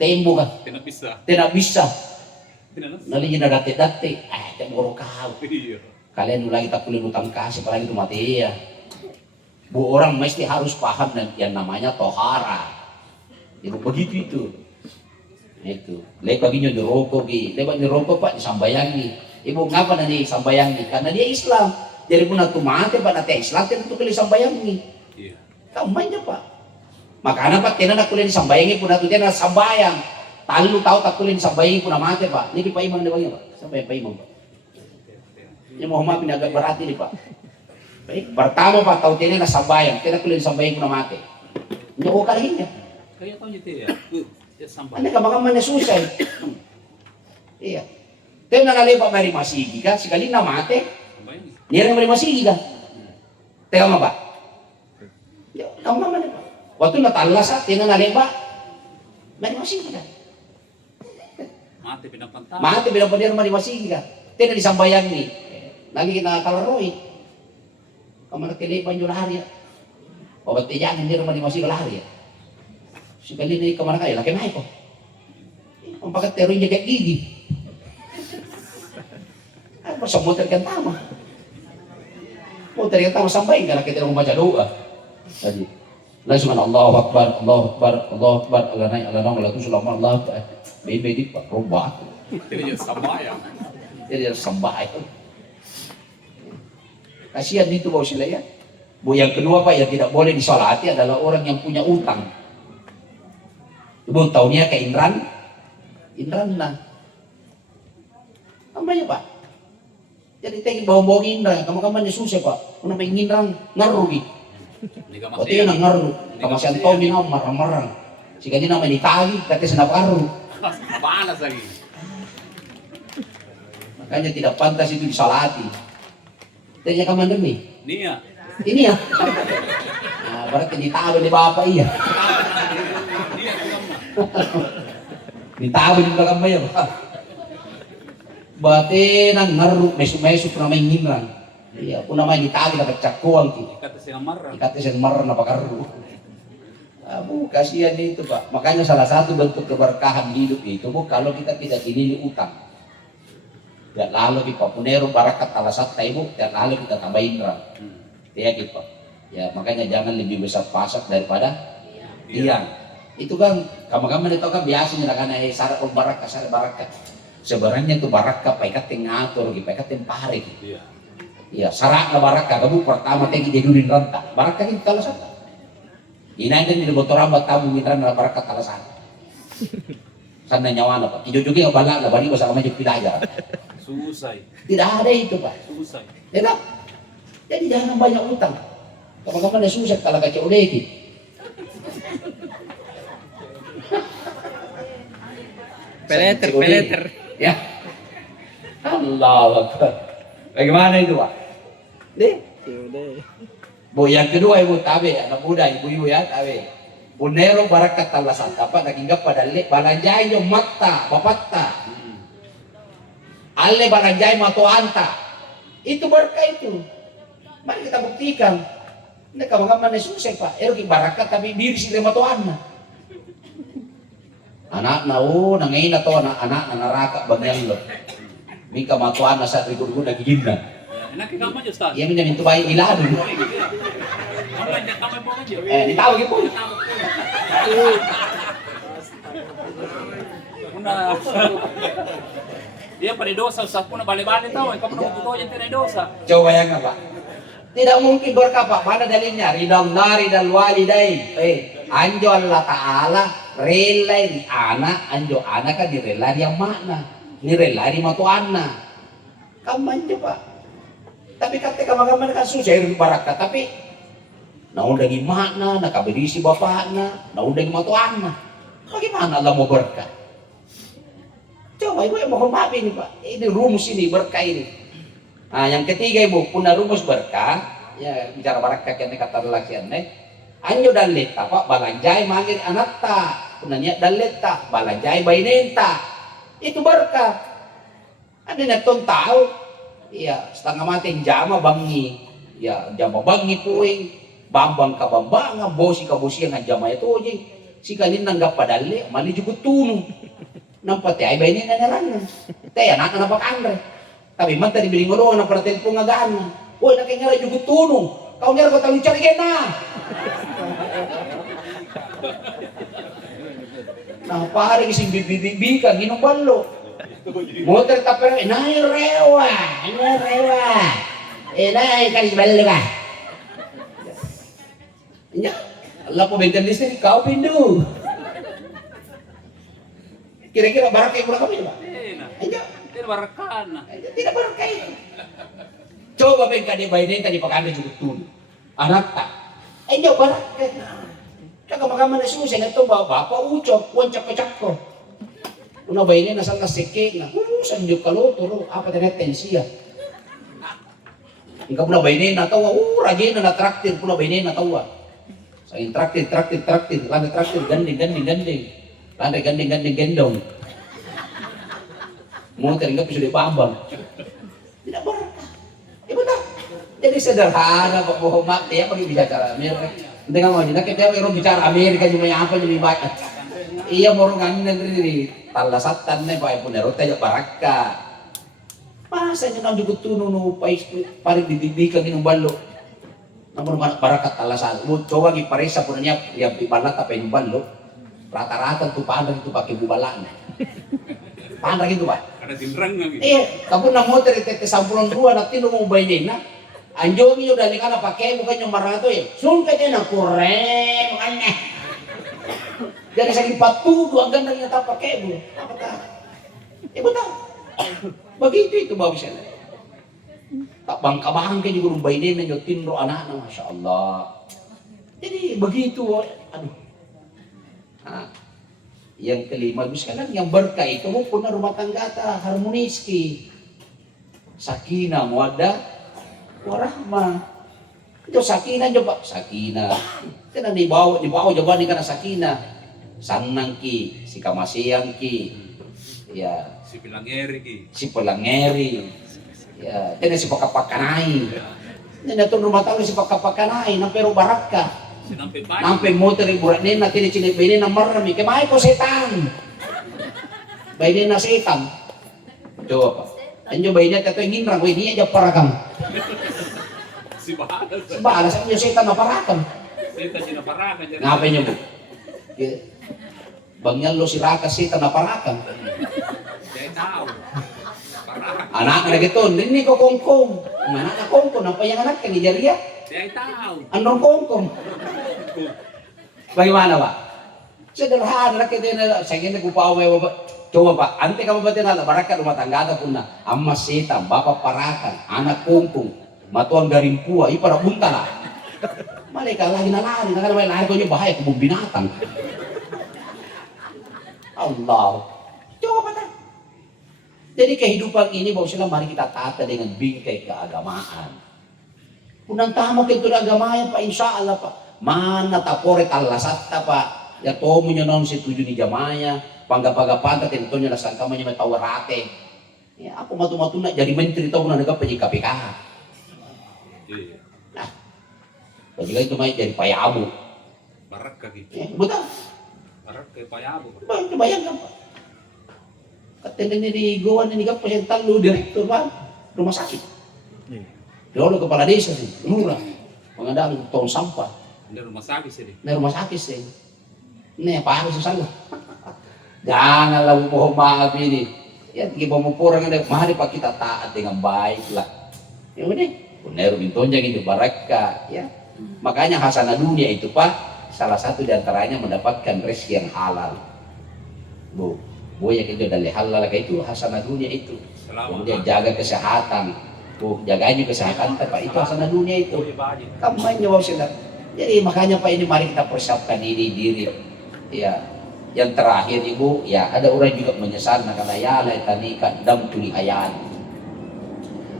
tembo kan? Tidak bisa. Tidak bisa. Tinanas. Nalinya na dati-dati. Temuro kau. Iya. Kalian lagi tak boleh utang kasih, apalagi itu mati ya. Bu orang mesti harus paham yang namanya tohara. Ibu begitu itu. Itu. Lepas baginya dirokok, lepas dirokok pak disambayangi. Ibu ngapa nanti sambayangi? Karena dia Islam. Jadi pun aku mati pak nanti Islam itu kali sambayangi. Iya. Kau mainnya pak. Makanya pak tenan aku lihat disambayangi pun aku tenan sambayang. Talu tahu tak boleh disambayangi pun mati pak. Ini pak imam dia bagi pak. Sampai pak imam pak. Ini Muhammad ini agak berat ini pak. Baik, pertama pak tahu tenan sambayang. Tenan aku lihat disambayangi pun mati. Ini kalinya. Kayak tahu gitu ya. Ya sampai. Ano ka mga manasusan? Iya. Tayo nangalipa mari masigi ka, sikali na mate. Sampai ini. Niya rin mari masigi ka. Tayo nga ba? Yo, tama man ba? Waktu natalas sa tinangalipa, mari masigi ka. Mati pinapantay. Mate bilang pa niya mari masigi ka. Tayo disambayan ni. Lagi nakakalaroy. Kamana kilipan yung lahari. O ba't iyan, hindi rin mari masigi lahari. Sikali na kemana kaya laki naik kok. Ang pagkatero niya kayak gigi. Ay, masa motor kan tama. Motor kan tama sampai ka nakita mo baca doa. Tadi. Langsung Allahu Akbar, Allahu Akbar, Allahu Akbar, Allah naik, Allah nong, Allah tu sulama, Allah. Bebe di pak robah. Tidak sama ya. Jadi sembahyang. Kasihan itu bau sila ya. Bu yang kedua pak yang tidak boleh disolati adalah orang yang punya utang. Ibu tahunnya ke Indran na. Namanya pak. Jadi tinggi bawa Indran, kamu susah pak. Kena main Indran ngarugi. O tiyo na ngarugi. Kamasian tahu ni na marang-marang. Sika di naman itagi, kati sa naparu. Panas lagi. Makanya tidak pantas itu disalati. Tanya kaman demi. Nia. Ini ya. Nah, berarti ditalo ni bapak iya. Ditawin yung belakang bayan. Bate nang ngaru, mesu-mesu pernah main ngimran. Iya, pun namanya ditawin dapat cakuan ki. Kata siang marah. Ikatnya sen marah na pakaru. Bu, kasihan itu pak. Makanya salah satu bentuk keberkahan hidup itu bu, kalau kita tidak dinilai utang. Dan lalu kita punero barakat alasat ibu, dan lalu kita tambah indra. Ya gitu pak. Ya makanya jangan lebih besar pasak daripada tiang. Itu kan kamu-kamu itu kan biasanya karena syarat barakah syarat barakah. Sebenarnya itu barakah paikat ngatur, paikat pare. Iya. Ya syarat barakah kamu pertama tinggi jedulin ranta. Barakah itu kalau satu. Ini di botol rambat tamu mitra na barakah kalau satu. Sana nyawa na pak. Ijo juga balak lah balik bersama majik pidaja. Susah. Tidak ada itu pak. Susah. Tidak. Jadi jangan banyak utang. Kamu-kamu ada susah kalau kacau lagi. Peleter. Ya. Allah Akbar. Bagaimana itu pak? Deh. Bu yang kedua ibu tabe, anak muda ibu-ibu ya tabe. Bunero barakat Allah sangkapa naginggap pada le balanjay yung mata, bapatta. Ale balanjay mato anta. Itu berkah itu. Mari kita buktikan. Ini kawan-kawan susah pak. Eroki barakat tapi diri sila mato anna. Anak na nangayin na to anak na naraka bagyang lo. Mika matuan na sa rigurgo na gigimna. Enak kamu aja Ustaz. Iya minta bayi ilado. Kamu po aja. Ditawag po. Una. Dia pada dosa Ustaz pun balik-balik tahu kamu nunggu tahu yang tidak dosa. Coba bayangkan pak. Tidak mungkin berkah pak. Mana dalilnya? Ridallah ridal walidain. Anjo Allah Ta'ala rela di anak, anjo anak kan direla yang makna, direla di matu anak. Kamu pak. Tapi kata kamu kan susah barakat. Tapi, nah udah gimana? Nak kabedisi bapaknya, nah udah gimana tuh anak. Bagaimana Allah mau berkah? Coba ibu yang mohon maaf ini pak. Ini rumus ini berkah ini. Nah yang ketiga ibu punya rumus berkah. Ya bicara barakat yang kata lelakian anjo daleta pak balanjay manggil anak ta. Punanya daleta balanjay bainenta. Itu berkah. Ada netong tahu. Iya setengah mati jama bangi. Ya jama bangi puing. Bambang kabambangan bosi kabosi yang jama itu aja. Si kalin nanggap padali mali juga tunung. Nampak ay bainin na naran. Tay anak na bakandre. Tapi man tadi biling ngolo na para telepon nga gaan. Oy nakingara jugo tunong. Kau ngira ko talu cari na. Nah pare ising bibi ka ginubalo. Motor tapero inay rewa. Inay kalis balo ka. Ya, Allah po benten listrik kau pindu. Kira-kira barak kayak kami Pak? Tidak barakan. Tidak barak kayak. Coba bengka di bayi tadi pakai juga tuh. Anak tak. Enggak barak kayak. Kaka makaman na susi na ito ba? Bapa ucok, wancak-kacak ko. Una bayi na nasal na sikik na. Sanjok ka lo, turo. Apa tayo tensiya. Ika pula bayi na tawa. Rajin na natraktir pula bayi na tawa. Saking traktir. Landa traktir, ganding. Landa ganding, gendong. Mau teringat bisa dipambang. Tidak barak. Ya betul. Jadi sederhana Pak Muhammad dia pergi bicara Amerika. Dengan mau jinak kita orang bicara Amerika cuma yang apa lebih baik. Iya mau orang negeri talasatan nih Pak Ibu Nero tajak baraka. Masa jangan juga tunu nu pari dididikan ini balo. Namun barakat talasan. Mau coba di parisa punanya yang di balat apa yang balo. Rata-rata tuh pandang itu pakai bubalan. Pandang itu Pak. Ada tinrang lagi. Kamu na motor tete sampulon dua nanti lu mau bayin na. Anjo mi udah nikah pakai bukan yang marah tuh ya. Sungkai dia nak kurang makanya. Jadi sakit patu dua gandang yang tak pakai bu. Apa tak? Ya betul. Begitu itu bagusnya. Tak bangka-bangka juga bayin na nyotin ro anak-anak masya Allah. Jadi begitu. Aduh. Nah. Yang kelima sekarang yang berkah itu pun rumah tangga ta harmonis ki. Sakinah mawaddah warahmah. Itu sakinah coba sakinah. Kena dibawa coba nih karena sakinah. Sanang ki, si kamasian ki. Ya, Si Pilangeri ki. si pelangeri. Ya, kena si pakapakanai. Ini tuh rumah tangga si pakapakanai nampero barakah. Nampai motor ibu raknin na tini-cini bayi na marami kemai ko setan bayi na setan coba Pak anjo bayi na tato nginrang bayi aja parakam Si Bahala. balas anjo setan na parakam Setan na parakan. ngapain nyo bu bangyan lo si Raka setan na parakam Saya tahu. Parakan. anak na gitu ini ko kongkong anak na kongkong apa yang anak kan di jariya Saya tahu. anong kongkong bagaimana Pak? Sederhana kita na saya kira kupaw may Pak. Coba Pak, ante kamu batin na barakat rumah tangga ada pun na amma setan, bapak parakan, anak kongkong, matuan garimpua, ipara buntala. Malaikat lagi nalari, nakala lari ko niya bahaya kebun binatang. Allah. Coba Pak. Jadi kehidupan ini bahwa sila mari kita tata dengan bingkai keagamaan. Unang tama kito na agamayan pa insya Allah Pak. Mana tapore talasatta Pak. Ya tomo nyo non si tujuh ni jamaya. Panggapaga-paga tinto nyo nasang kama nyo may tawarate. Ya ako matu-matu na jadi menteri tau na nagapajik KPK. Nah. Pajika itu may jadi payabu. Barak ka gitu. Ya, betul. Barak kay payabo. Itu bayangkan Pak. Katanya ni Gowan ini kan pesentan lu direktur Pak rumah sakit. Dulu kepala desa sih, murah. Pengadaan tong sampah. Ini rumah sakit sih. Ini rumah sakit sih. Ini apa harus susah? Janganlah mohon maaf ini. Ya tiga pemupurang ada mari Pak kita taat dengan baik lah. Ya udah, benar bintonjang itu barakah ya. Makanya hasanah dunia itu Pak, salah satu diantaranya mendapatkan rezeki yang halal. Bu, yang itu dari halal kayak itu hasanah dunia itu. Kemudian jaga kesehatan. Jaga aja kesehatan Pak, itu hasanah dunia itu. Kampanye wow sila. Jadi makanya Pak ini mari kita persiapkan diri. Ya, yang terakhir Ibu, ya ada orang juga menyesal karena ya laitani kadam tuli hayat.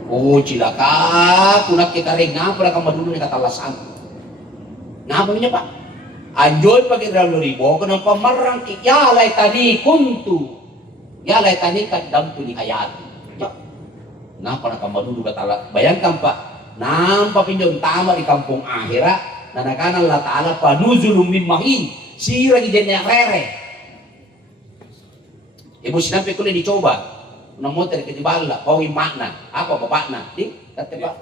Oh cilaka, kunak kita ngapa lah kamu dulu nih kata alasan. Ngapanya Pak? Anjoy pakai dalam ribu, kenapa marang ya laitani kuntu, ya laitani kadam tuli hayat. Napa na kamadudu katala. Bayangkan Pak, nampak pinjau tama di kampung akhirat, nanakanan Allah Ta'ala panuzulum min mahin, sira gijen yang rere. Ibu sinampi ko lang dicoba. Unang motor ke di bala, pawin makna. Apa bapakna? Di, kata pak.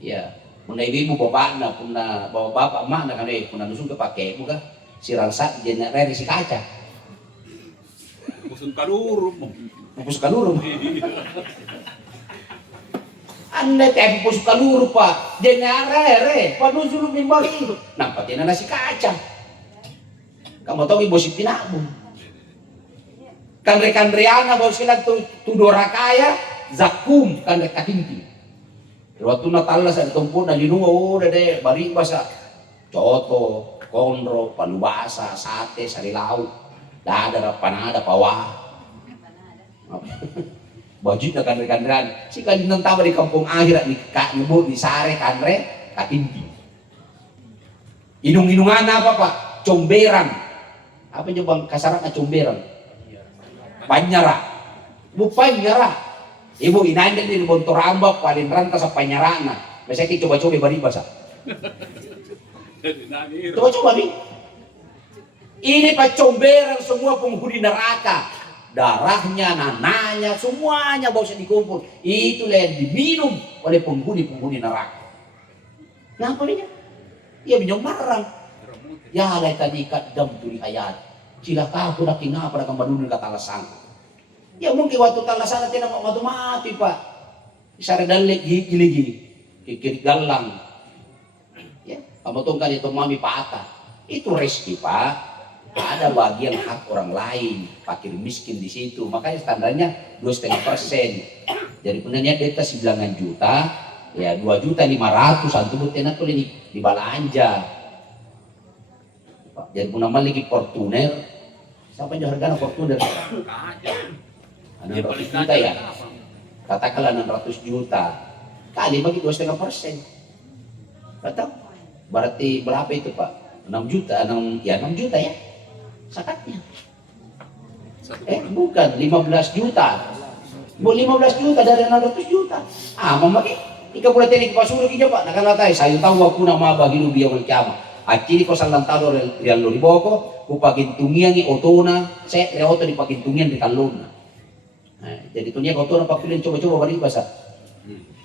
Ya, muna ibu bapakna, puna bawa bapak makna kan puna nusung ke pakai buka. Si rangsa dia rere si kaca. Musun kaluru mo. Pupus kaluru. Anda teh pupus kaluru pak. Dia rere, panusulu mimbali. Nampak dia nasi kaca. Kamu tahu ibu si pinabung. Kanre-kanreana bawa sila tudora kaya zakum kanre katinti. Waktu natala sa tumpo na linunga udah deh bari basa coto, konro, palubasa, sate, sarilau, dada, panada, pawa. Baju na kanre-kanrean. Si kalinang tawa di kampung akhirat ni kak nyebut di sare kanre katinti. Inung-inungan apa pak? Comberan. Apa nyo bang kasaran na comberan? Panyara, bu panyara, ibu inandel di bontoramba paling ranta sa panyara na. Biasanya kita coba-coba bari basa. Coba-coba nih. Ini pacomberan semua penghuni neraka, darahnya, nananya, semuanya bawa dikumpul. Itulah yang diminum oleh penghuni neraka. Kenapa nih? Ia minum marang. Ya lai tadi kadam turi ayat. Cilaka aku nak tinggal pada kembali ke talasan. Ya mungkin waktu talasan tidak mau mati pak. Isara dalik gili-gili, kiri galang. Ya, kamu tungkan itu mami patah. Itu rezeki pak. Ada bagian hak orang lain, fakir miskin di situ. Makanya standarnya 2,5%. Jadi punanya data 9 juta, ya 2.500.000 antum tenak tuh di balanja. Jadi punah lagi Fortuner. Siapa yang harganya Fortuner? 600 juta ya. Katakanlah 600 juta. Kali bagi 2,5%. Betul? Berarti berapa itu Pak? 6 juta, 6 juta ya. Sakatnya. Bukan 15 juta. 15 juta dari 600 juta. Mamaki. Ika pula tadi kepasuruh kita Pak. Nakalatai, saya tahu aku nama bagi lu biar kiamat. Akiri ko sa lantado real lo riboko, kupagintungian ni otona, saya reoto di pagintungian di kalona. Jadi tunya otona pakulin coba-coba balik basa.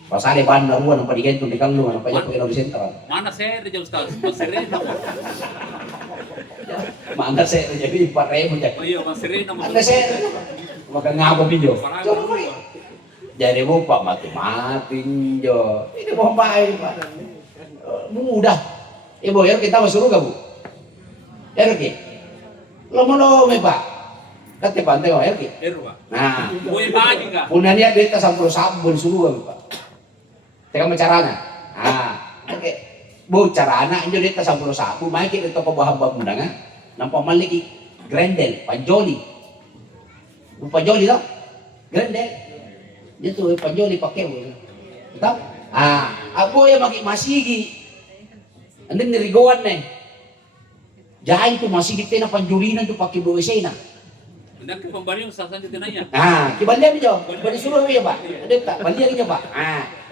Pasale ban na ruwan ng paligento di kalona, ang panya pagino di sentral. Mana saya di jauh sekali, Mas Serena. Mana saya jadi paremo jadi. Oh iya, Mas Serena. Anda saya makan ngapa pinjo. Coba balik. Jadi mo Pak mati-mati pinjo. Ini mau baik Pak. Mudah. Ibu, ya kita masuk surga bu. Ya Ruki, lomolomi Pak. Kati pantai ya Ruki. Pak. Nah, Boy bagi nggak? punanya dia sampai sabun surga Pak. Tengah caranya. Oke. Bu carana injo dia sampai sabun. Mai kita toko bahan undangan. Nampak maliki grendel, panjoli. Panjoli tak? Grendel. Dia tuh panjoli pakai bu. Tak? Aku yang maki masigi. Andin nirigoan nih. Jahan tuh masih kita na panjulinan tuh pakai BWC na. Hendak ke pembali yung sasan dito na yan. Kibalian niyo. Bali suruh ya Pak. Ada tak? Balian niyo Pak.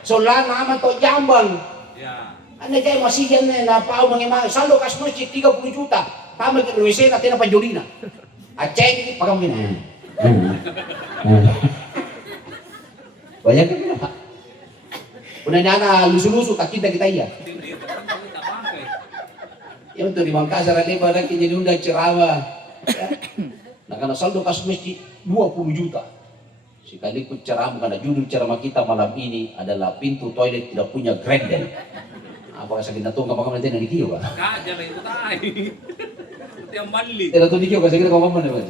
So lang naman to jambang. Ya. Ano kayo masih yan na pao mga salo kas masjid 30 juta. Tama ke BWC na tina panjulina. Cek ini pagamin. Banyak kan Pak. Udah na lusu-lusu tak kita iya. Ya untuk di Mangkasar ada pada jadi undang ceramah. Nah karena saldo kas masjid 20 juta. Sekali ikut ceramah karena judul ceramah kita malam ini adalah pintu toilet tidak punya grendel. Apakah sakit natung kapag nanti nanti kiyo ba? Kaja lang ito tayo. Ito yung mali. Tidak tuh dikiyo kasi kita kapan na ba?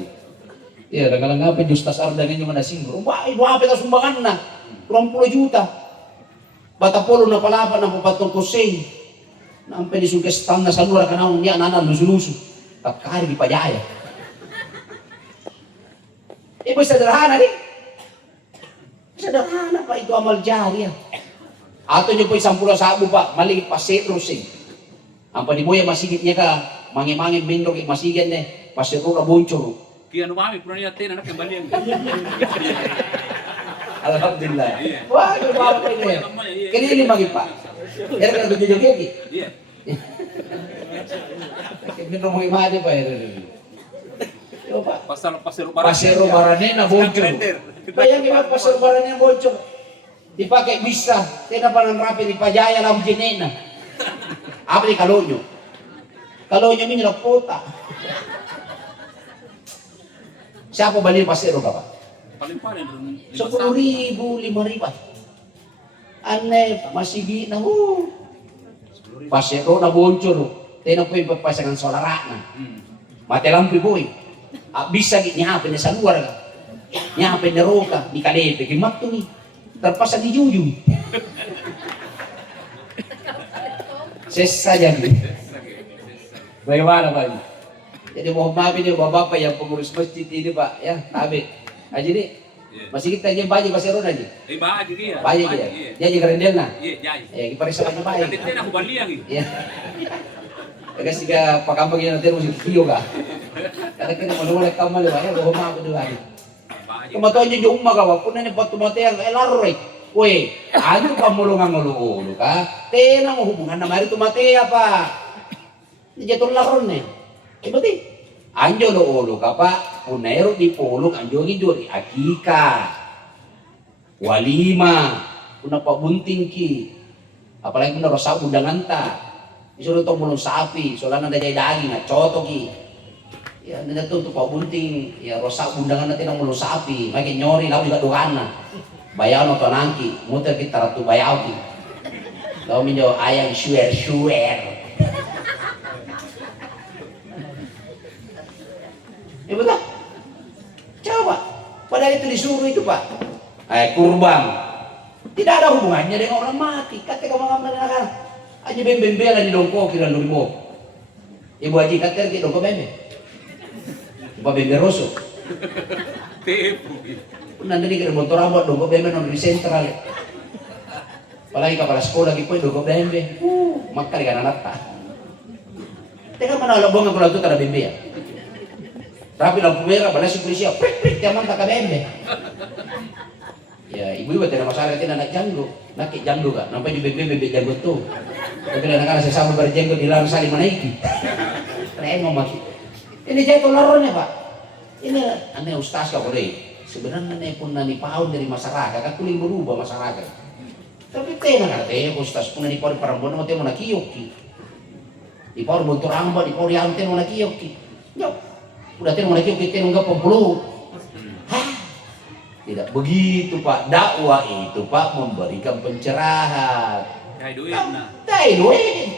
Ya, kadang apa justas arda ganyan mana singro. Wah, itu apa kita sumbangan na? 20 juta. Bata polo na palapan ng papatong kusing. Nampai di sugestan na salura kanang niya nana lusu-lusu. Takari di pajaya. Ibu sederhana nih. Sederhana Pak itu amal jariah. Atau nyo po isang pula sabu Pak, mali pasir rusing. Ang paniboya masigit niya ka, mangi-mangi mindog masigit niya, pasiro na buncur. Kaya numami, puro niya tin, anak kembali yang. Alhamdulillah. Wah, itu apa ini? Kini ini magi Pak. Era ka nagjojogi lagi. Iya. Minum mo imade Pak. Yo Pak. Pasir Pasero barane na bocor. Bayangin mo pasero barane na bocor. Dipakai bisa, tena panan rapi di pajaya lam jenena. Apa di kalonyo? Kalonyo ini na pota. Siapa beli pasero ka Pak? Paling-paling 10.000, 5.000. Aneh, masih na pasero na bocor. Tena po yung papasangan solarana. Mati lampi boy. Bisa nyapin sa luar ka. Nyapin na roka, di kalepe, gimat to ni. Terpaksa di jujur. Sesa jadi. Bagaimana Pak? Jadi mohon maaf ini bapak-bapak yang pengurus masjid ini Pak ya, tabe. Jadi masih kita aja bayi masih roda aja. baji dia. Bayi dia. Dia juga rendel nah. Iya, jai. Ya kita periksa aja bayi. Nanti aku baliang ini. Ya. Kasi ka pakambag yan natin mo si Kiyo ka. Kaya kaya manulat ka mali ba? Mohon maaf doon. Kumatawa niyo yung magawa, kung na niya patumatay ang elaroy. Uy, ano ka mulungang ulo-ulo ka? Tena mo hubungan na mari tumatay pa. Hindi itong laron eh. Eh ba't anjo ulo-ulo ka pa, punero di pulong anjo gidori, akika, walima, kung napabunting ki, apalagi kung narosa undangan ta, isulo itong mulong sapi, solan na dayay daging, at choto ki, ya, nandito ito pabunting, ya, rosa undangan natin ang mulong sapi, may kinyori, lau juga dukan na, bayaw no tonangki, muter kita ratu bayaw ki, lau minyo ayang shuer. Ya betul? Coba, padahal itu disuruh itu Pak. Kurban. Tidak ada hubungannya dengan orang mati. Kata kamu ngomong aja bembelan di dongko kira lurimo. Ibu Haji kata di dongko bembe. Coba bembe rosso. Tipu. Nanti kira motor rambut dongko bembe non di sentral. Apalagi kepala sekolah gitu dongko bembe. Maka di kanan atas. Teka mana labong ang pulau itu kada bembe ya. Rapi lampu merah, balas si polisi, prik, jaman tak kabembe. Ya, ibu-ibu tidak masalah, tidak anak janggo, nakik janggo kan, nampak di bebek janggo tuh. Tapi anak-anak sesama berjanggo dilarang saling menaiki. Keren mau maki. Ini jatuh laronnya Pak. Ini aneh ustaz kau boleh. Sebenarnya aneh pun nani paun dari masyarakat, aku ingin berubah masyarakat. Tapi tena kan, ustaz pun nani paun perempuan mau temu nak kiyoki. Di paun bontor amba, di paun yang temu nak kiyoki. Jauh. Udah tenu lagi kita nunggak pembelu. Tidak begitu Pak. Dakwah itu Pak memberikan pencerahan. Dai duit nah. Dai duit.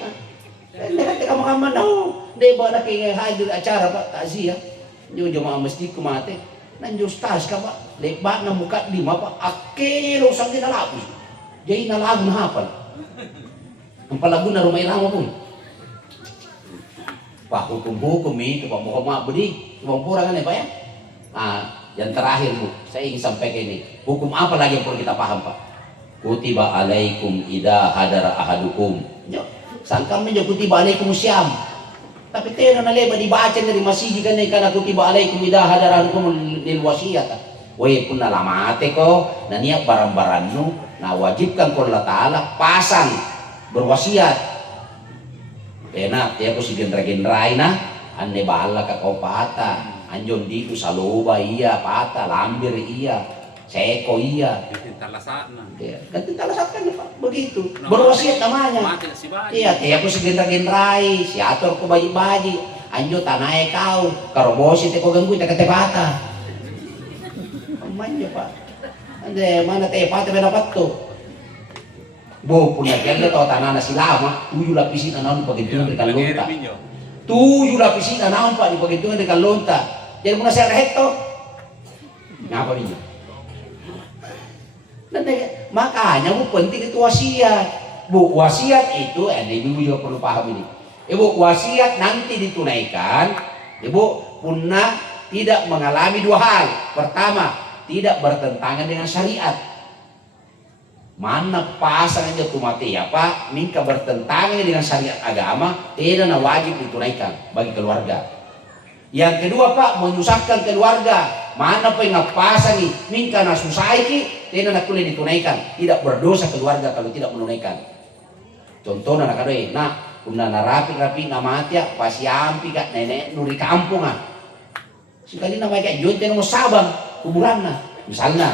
Nanti kamu tahu. Dia bawa kayak hadir acara Pak takziah. Nyo jemaah masjid kemate. Nanjo ustaz ka Pak. Lebat na muka di Pak. Akelo sang dinalapis. Jadi nalagun hafal. Ang palagun na rumay lama pun. Pak hukum-hukum itu Pak Muhammad Budi kurang kan ya Pak ya? Yang terakhir Bu, saya ingin sampaikan ini. Hukum apa lagi yang perlu kita paham Pak? Kutiba alaikum idha hadara ahadukum. Sangka menjadi kutiba alaikum syam. Tapi tena na leba dibaca dari masjid kan karena kutiba alaikum idha hadara ahadukum lil wasiyat. Woi pun nalamate ko, na niya barang-barang nu, na wajibkan ko Allah Ta'ala pasang berwasiat. Enak ya ko si genera-genera na anne bala ka kau pata anjon di ku saloba iya pata lambir iya seko iya Talasana. ya ganti talasat kan Pak begitu berwasiat namanya iya ya ko si genera-genera si atur ko bayi-bayi anjo tanae kau karo bosi te ko ganggu te kate pata amanya Pak ande mana te pata dapat tuh Bo punya kan tahu tanah nasi lama, 7 lapisin anak di pagitungan di kalonta. 7 lapisin anak Pak di pagitungan di kalonta. Jadi muna saya reheto. Ngapa niyo? Makanya Bu penting itu wasiat. Bu wasiat itu, ibu juga perlu paham ini. Ibu wasiat nanti ditunaikan, Ibu punah tidak mengalami 2 hal. Pertama, tidak bertentangan dengan syariat. Mana pasangan jatuh mati ya Pak, minta bertentangan dengan syariat agama, tidak wajib ditunaikan bagi keluarga. Yang kedua Pak, menyusahkan keluarga, mana Pak yang pasang minta nasusai ki, tidak boleh ditunaikan, tidak berdosa keluarga kalau tidak menunaikan. Contohnya anak kadoi, nah, kuna narapi-rapi nama mati ya, pasiampi kak nenek nuri kampung ah. Sekali namanya kayak join mau sabang kuburan nah, misalnya.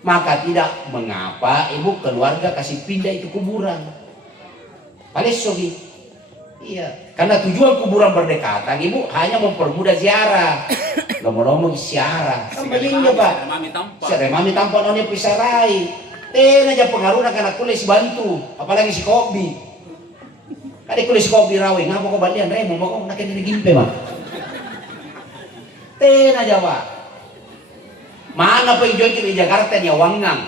Maka tidak mengapa ibu keluarga kasih pindah itu kuburan. Palesogi. Iya, karena tujuan kuburan berdekatan ibu hanya mempermudah ziarah. Ngomong-ngomong ziarah. Kembalinya Pak. Seremami tampak nonnya pisarai. Aja pengaruh karena kulit si bantu, apalagi si kopi. Kali kulit si kopi rawi, ngapa kau balian remo mau kau nak ini gimpe mah. Aja Pak. Mana pun join di Jakarta nyawangang,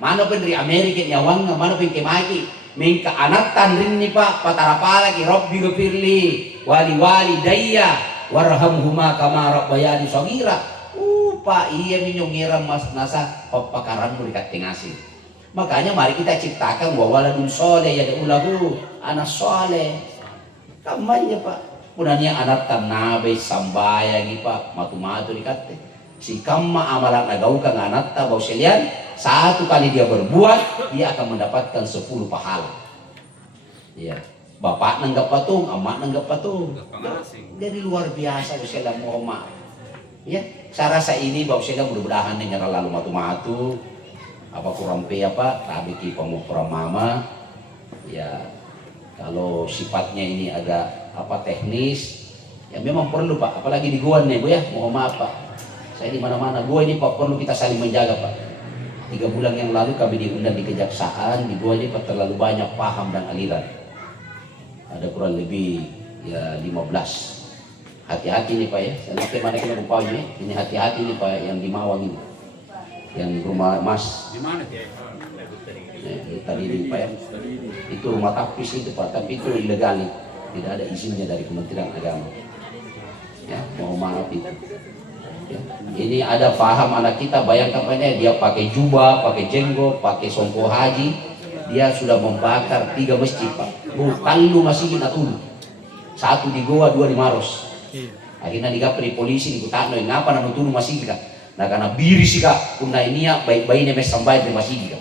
mana pun dari Amerika nyawangang, mana pun kemaki, mingka anatan rin ni Pak, patarapala ki Robbi gopirli, wali daya, warhamhuma kama rabbayani shaghira. Pak iya minyongira mas nasa pakaranmu dekat tengasih. Makanya mari kita ciptakan wawaladun soleh ya ulahu anak soleh. Kamanya Pak. Punanya anak tanabe sambayang Pak matu-matu dikate. Si kamma amalan nagaukan anak ta bau selian satu kali dia berbuat dia akan mendapatkan 10 pahala. Iya. Bapak nanggap patung, amak nanggap patung. Jadi luar biasa Rasulullah Muhammad. Ya, saya rasa ini bau selian mudah-mudahan dengan lalu matu-matu. Apa kurang pe apa tapi ki kurang mama ya kalau sifatnya ini agak apa teknis ya memang perlu Pak apalagi di gua nih Bu ya mohon maaf Pak saya di mana-mana gua ini Pak perlu kita saling menjaga Pak 3 bulan yang lalu kami diundang di kejaksaan di gua ini Pak terlalu banyak paham dan aliran ada kurang lebih ya 15 hati-hati nih Pak ya saya lihat mana kita rupanya ini hati-hati nih Pak yang di Mawang ini yang rumah Mas Di mana dia? tadi di Pak ya itu rumah tapis itu Pak tapi itu ilegal tidak ada izinnya dari Kementerian Agama ya mohon maaf itu ya. Ini ada paham anak kita bayangkan Pak dia pakai jubah pakai jenggot pakai songko haji dia sudah membakar 3 masjid Pak talu masih kita tulu 1 di Goa 2 di Maros akhirnya digapri polisi di Kutano ngapa nama tulu masih kita nah karena biri sih Kak punna ini ya baik-baiknya mes sampai di masjid Kak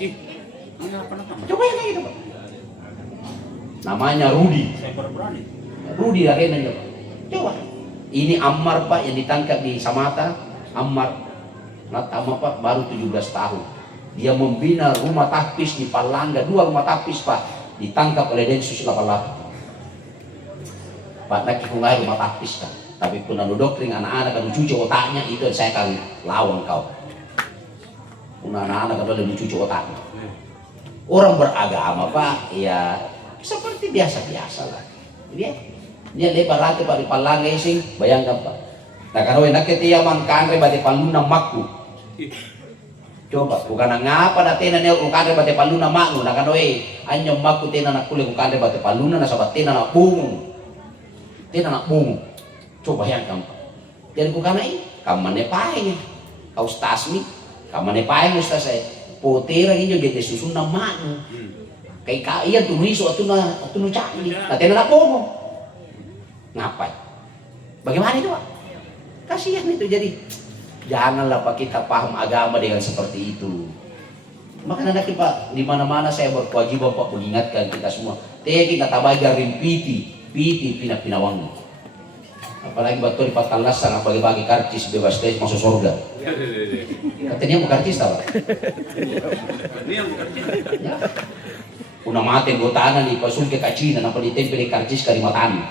coba yang kayak gitu Pak namanya Rudi Rudi akhirnya coba ini Ammar Pak yang ditangkap di Samata Ammar Natama Pak baru 17 tahun dia membina rumah tapis di Palangga 2 rumah tapis Pak ditangkap oleh Densus 88 Pak nak kungai rumah tapis Kak tapi pun anu doktrin anak-anak kan cuci otaknya itu saya akan lawan kau pun anak-anak kan lebih cuci otaknya orang beragama Pak ya seperti biasa-biasa lah dia lebar rata Pak di Palangga sing bayangkan Pak nah kalau enak ketia mangkanre bati paluna makku coba bukan ngapa datena ne ukandre bati paluna makku nah kalau anyo makku tena nak kulit ukandre bati paluna na sabat tena nak bungu coba bayangkan Pak jadi bukan ini kamane pae kau stasmi kamane pae ustaz saya potera ini juga susun nama kayak kaya tuh isu atau nu cakli nanti nak bohong ngapain bagaimana itu Pak kasihan itu jadi janganlah Pak kita paham agama dengan seperti itu makanya nanti Pak di mana-mana saya berkewajiban Pak mengingatkan kita semua kita tabaga rimpiti pindah-pindah apalagi betul di Patalas sangat bagi-bagi karcis bebas tes masuk surga katanya mau karcis tau ya. Una mati gotanan di pasul ke kacina apa ditempel di karcis kali matan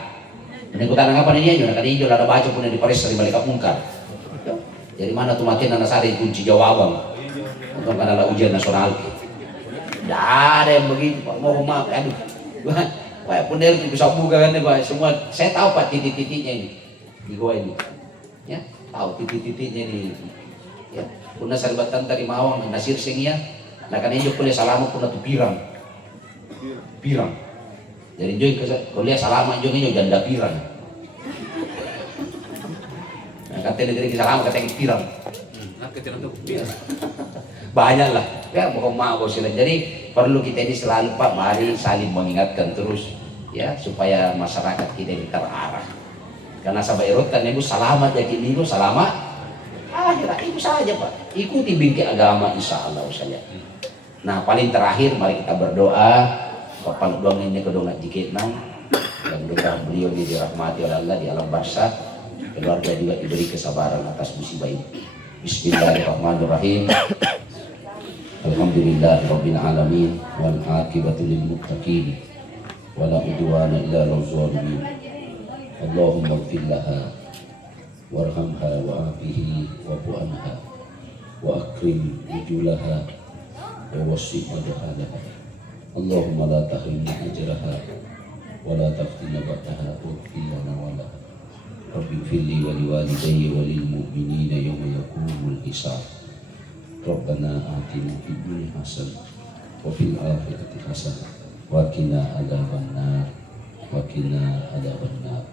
ini gotanan apa nih ya karena hijau ada baca pun di Paris dari balik mungkar jadi mana tuh mati anak sari kunci jawaban untuk karena ujian nasional tidak ada yang begitu Pak mau maaf aduh Pak bener bisa buka kan Pak semua saya tahu Pak titik-titiknya ini di gua ini ya tahu titik-titiknya ini ya punna sarbatan dari Mawang nasir singnya nah kan injo kuliah salama punna tu pirang jadi injo kuliah salama injo janda pirang nah kata negeri salama kata pirang banyak lah ya bohong mau sila jadi perlu kita ini selalu Pak mari saling mengingatkan terus ya supaya masyarakat kita ini terarah karena sampai erotkan ibu selamat jadi minggu selamat akhirat itu saja Pak ikuti bingkai agama insya Allah saya nah paling terakhir mari kita berdoa Bapak doang ini kedongat jikit nang dan mudah beliau dirahmati oleh Allah di alam barzakh keluarga juga diberi kesabaran atas musibah ini. Bismillahirrahmanirrahim. Alhamdulillah rabbil alamin wal aqibatu lil muttaqin wala udwana illa 'alal zalimin. Allahumma ighfir laha warhamha wa'afihi wa'fu anha wa akrim nuzulaha wa wasi' madhalaha. Allahumma la tahrimna ajraha wa la taftina ba'daha wa ighfir lana wa laha. Rabbi ighfirli wa liwalidayya wa lil mu'minina yawma yaqumul hisab. Rabbana atina fid dunya hasanah wa fil akhirati hasanah wa qina adzabannar wa qina adzabannar.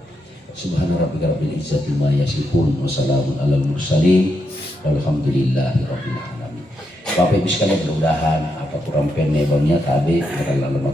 Subhana rabbika rabbil izzati ma yasifun wa salamun alal mursalin walhamdulillahi rabbil alamin. Bapak Ibu sekalian, mudah-mudahan apa kurang pene bamnya tabe adalah lemah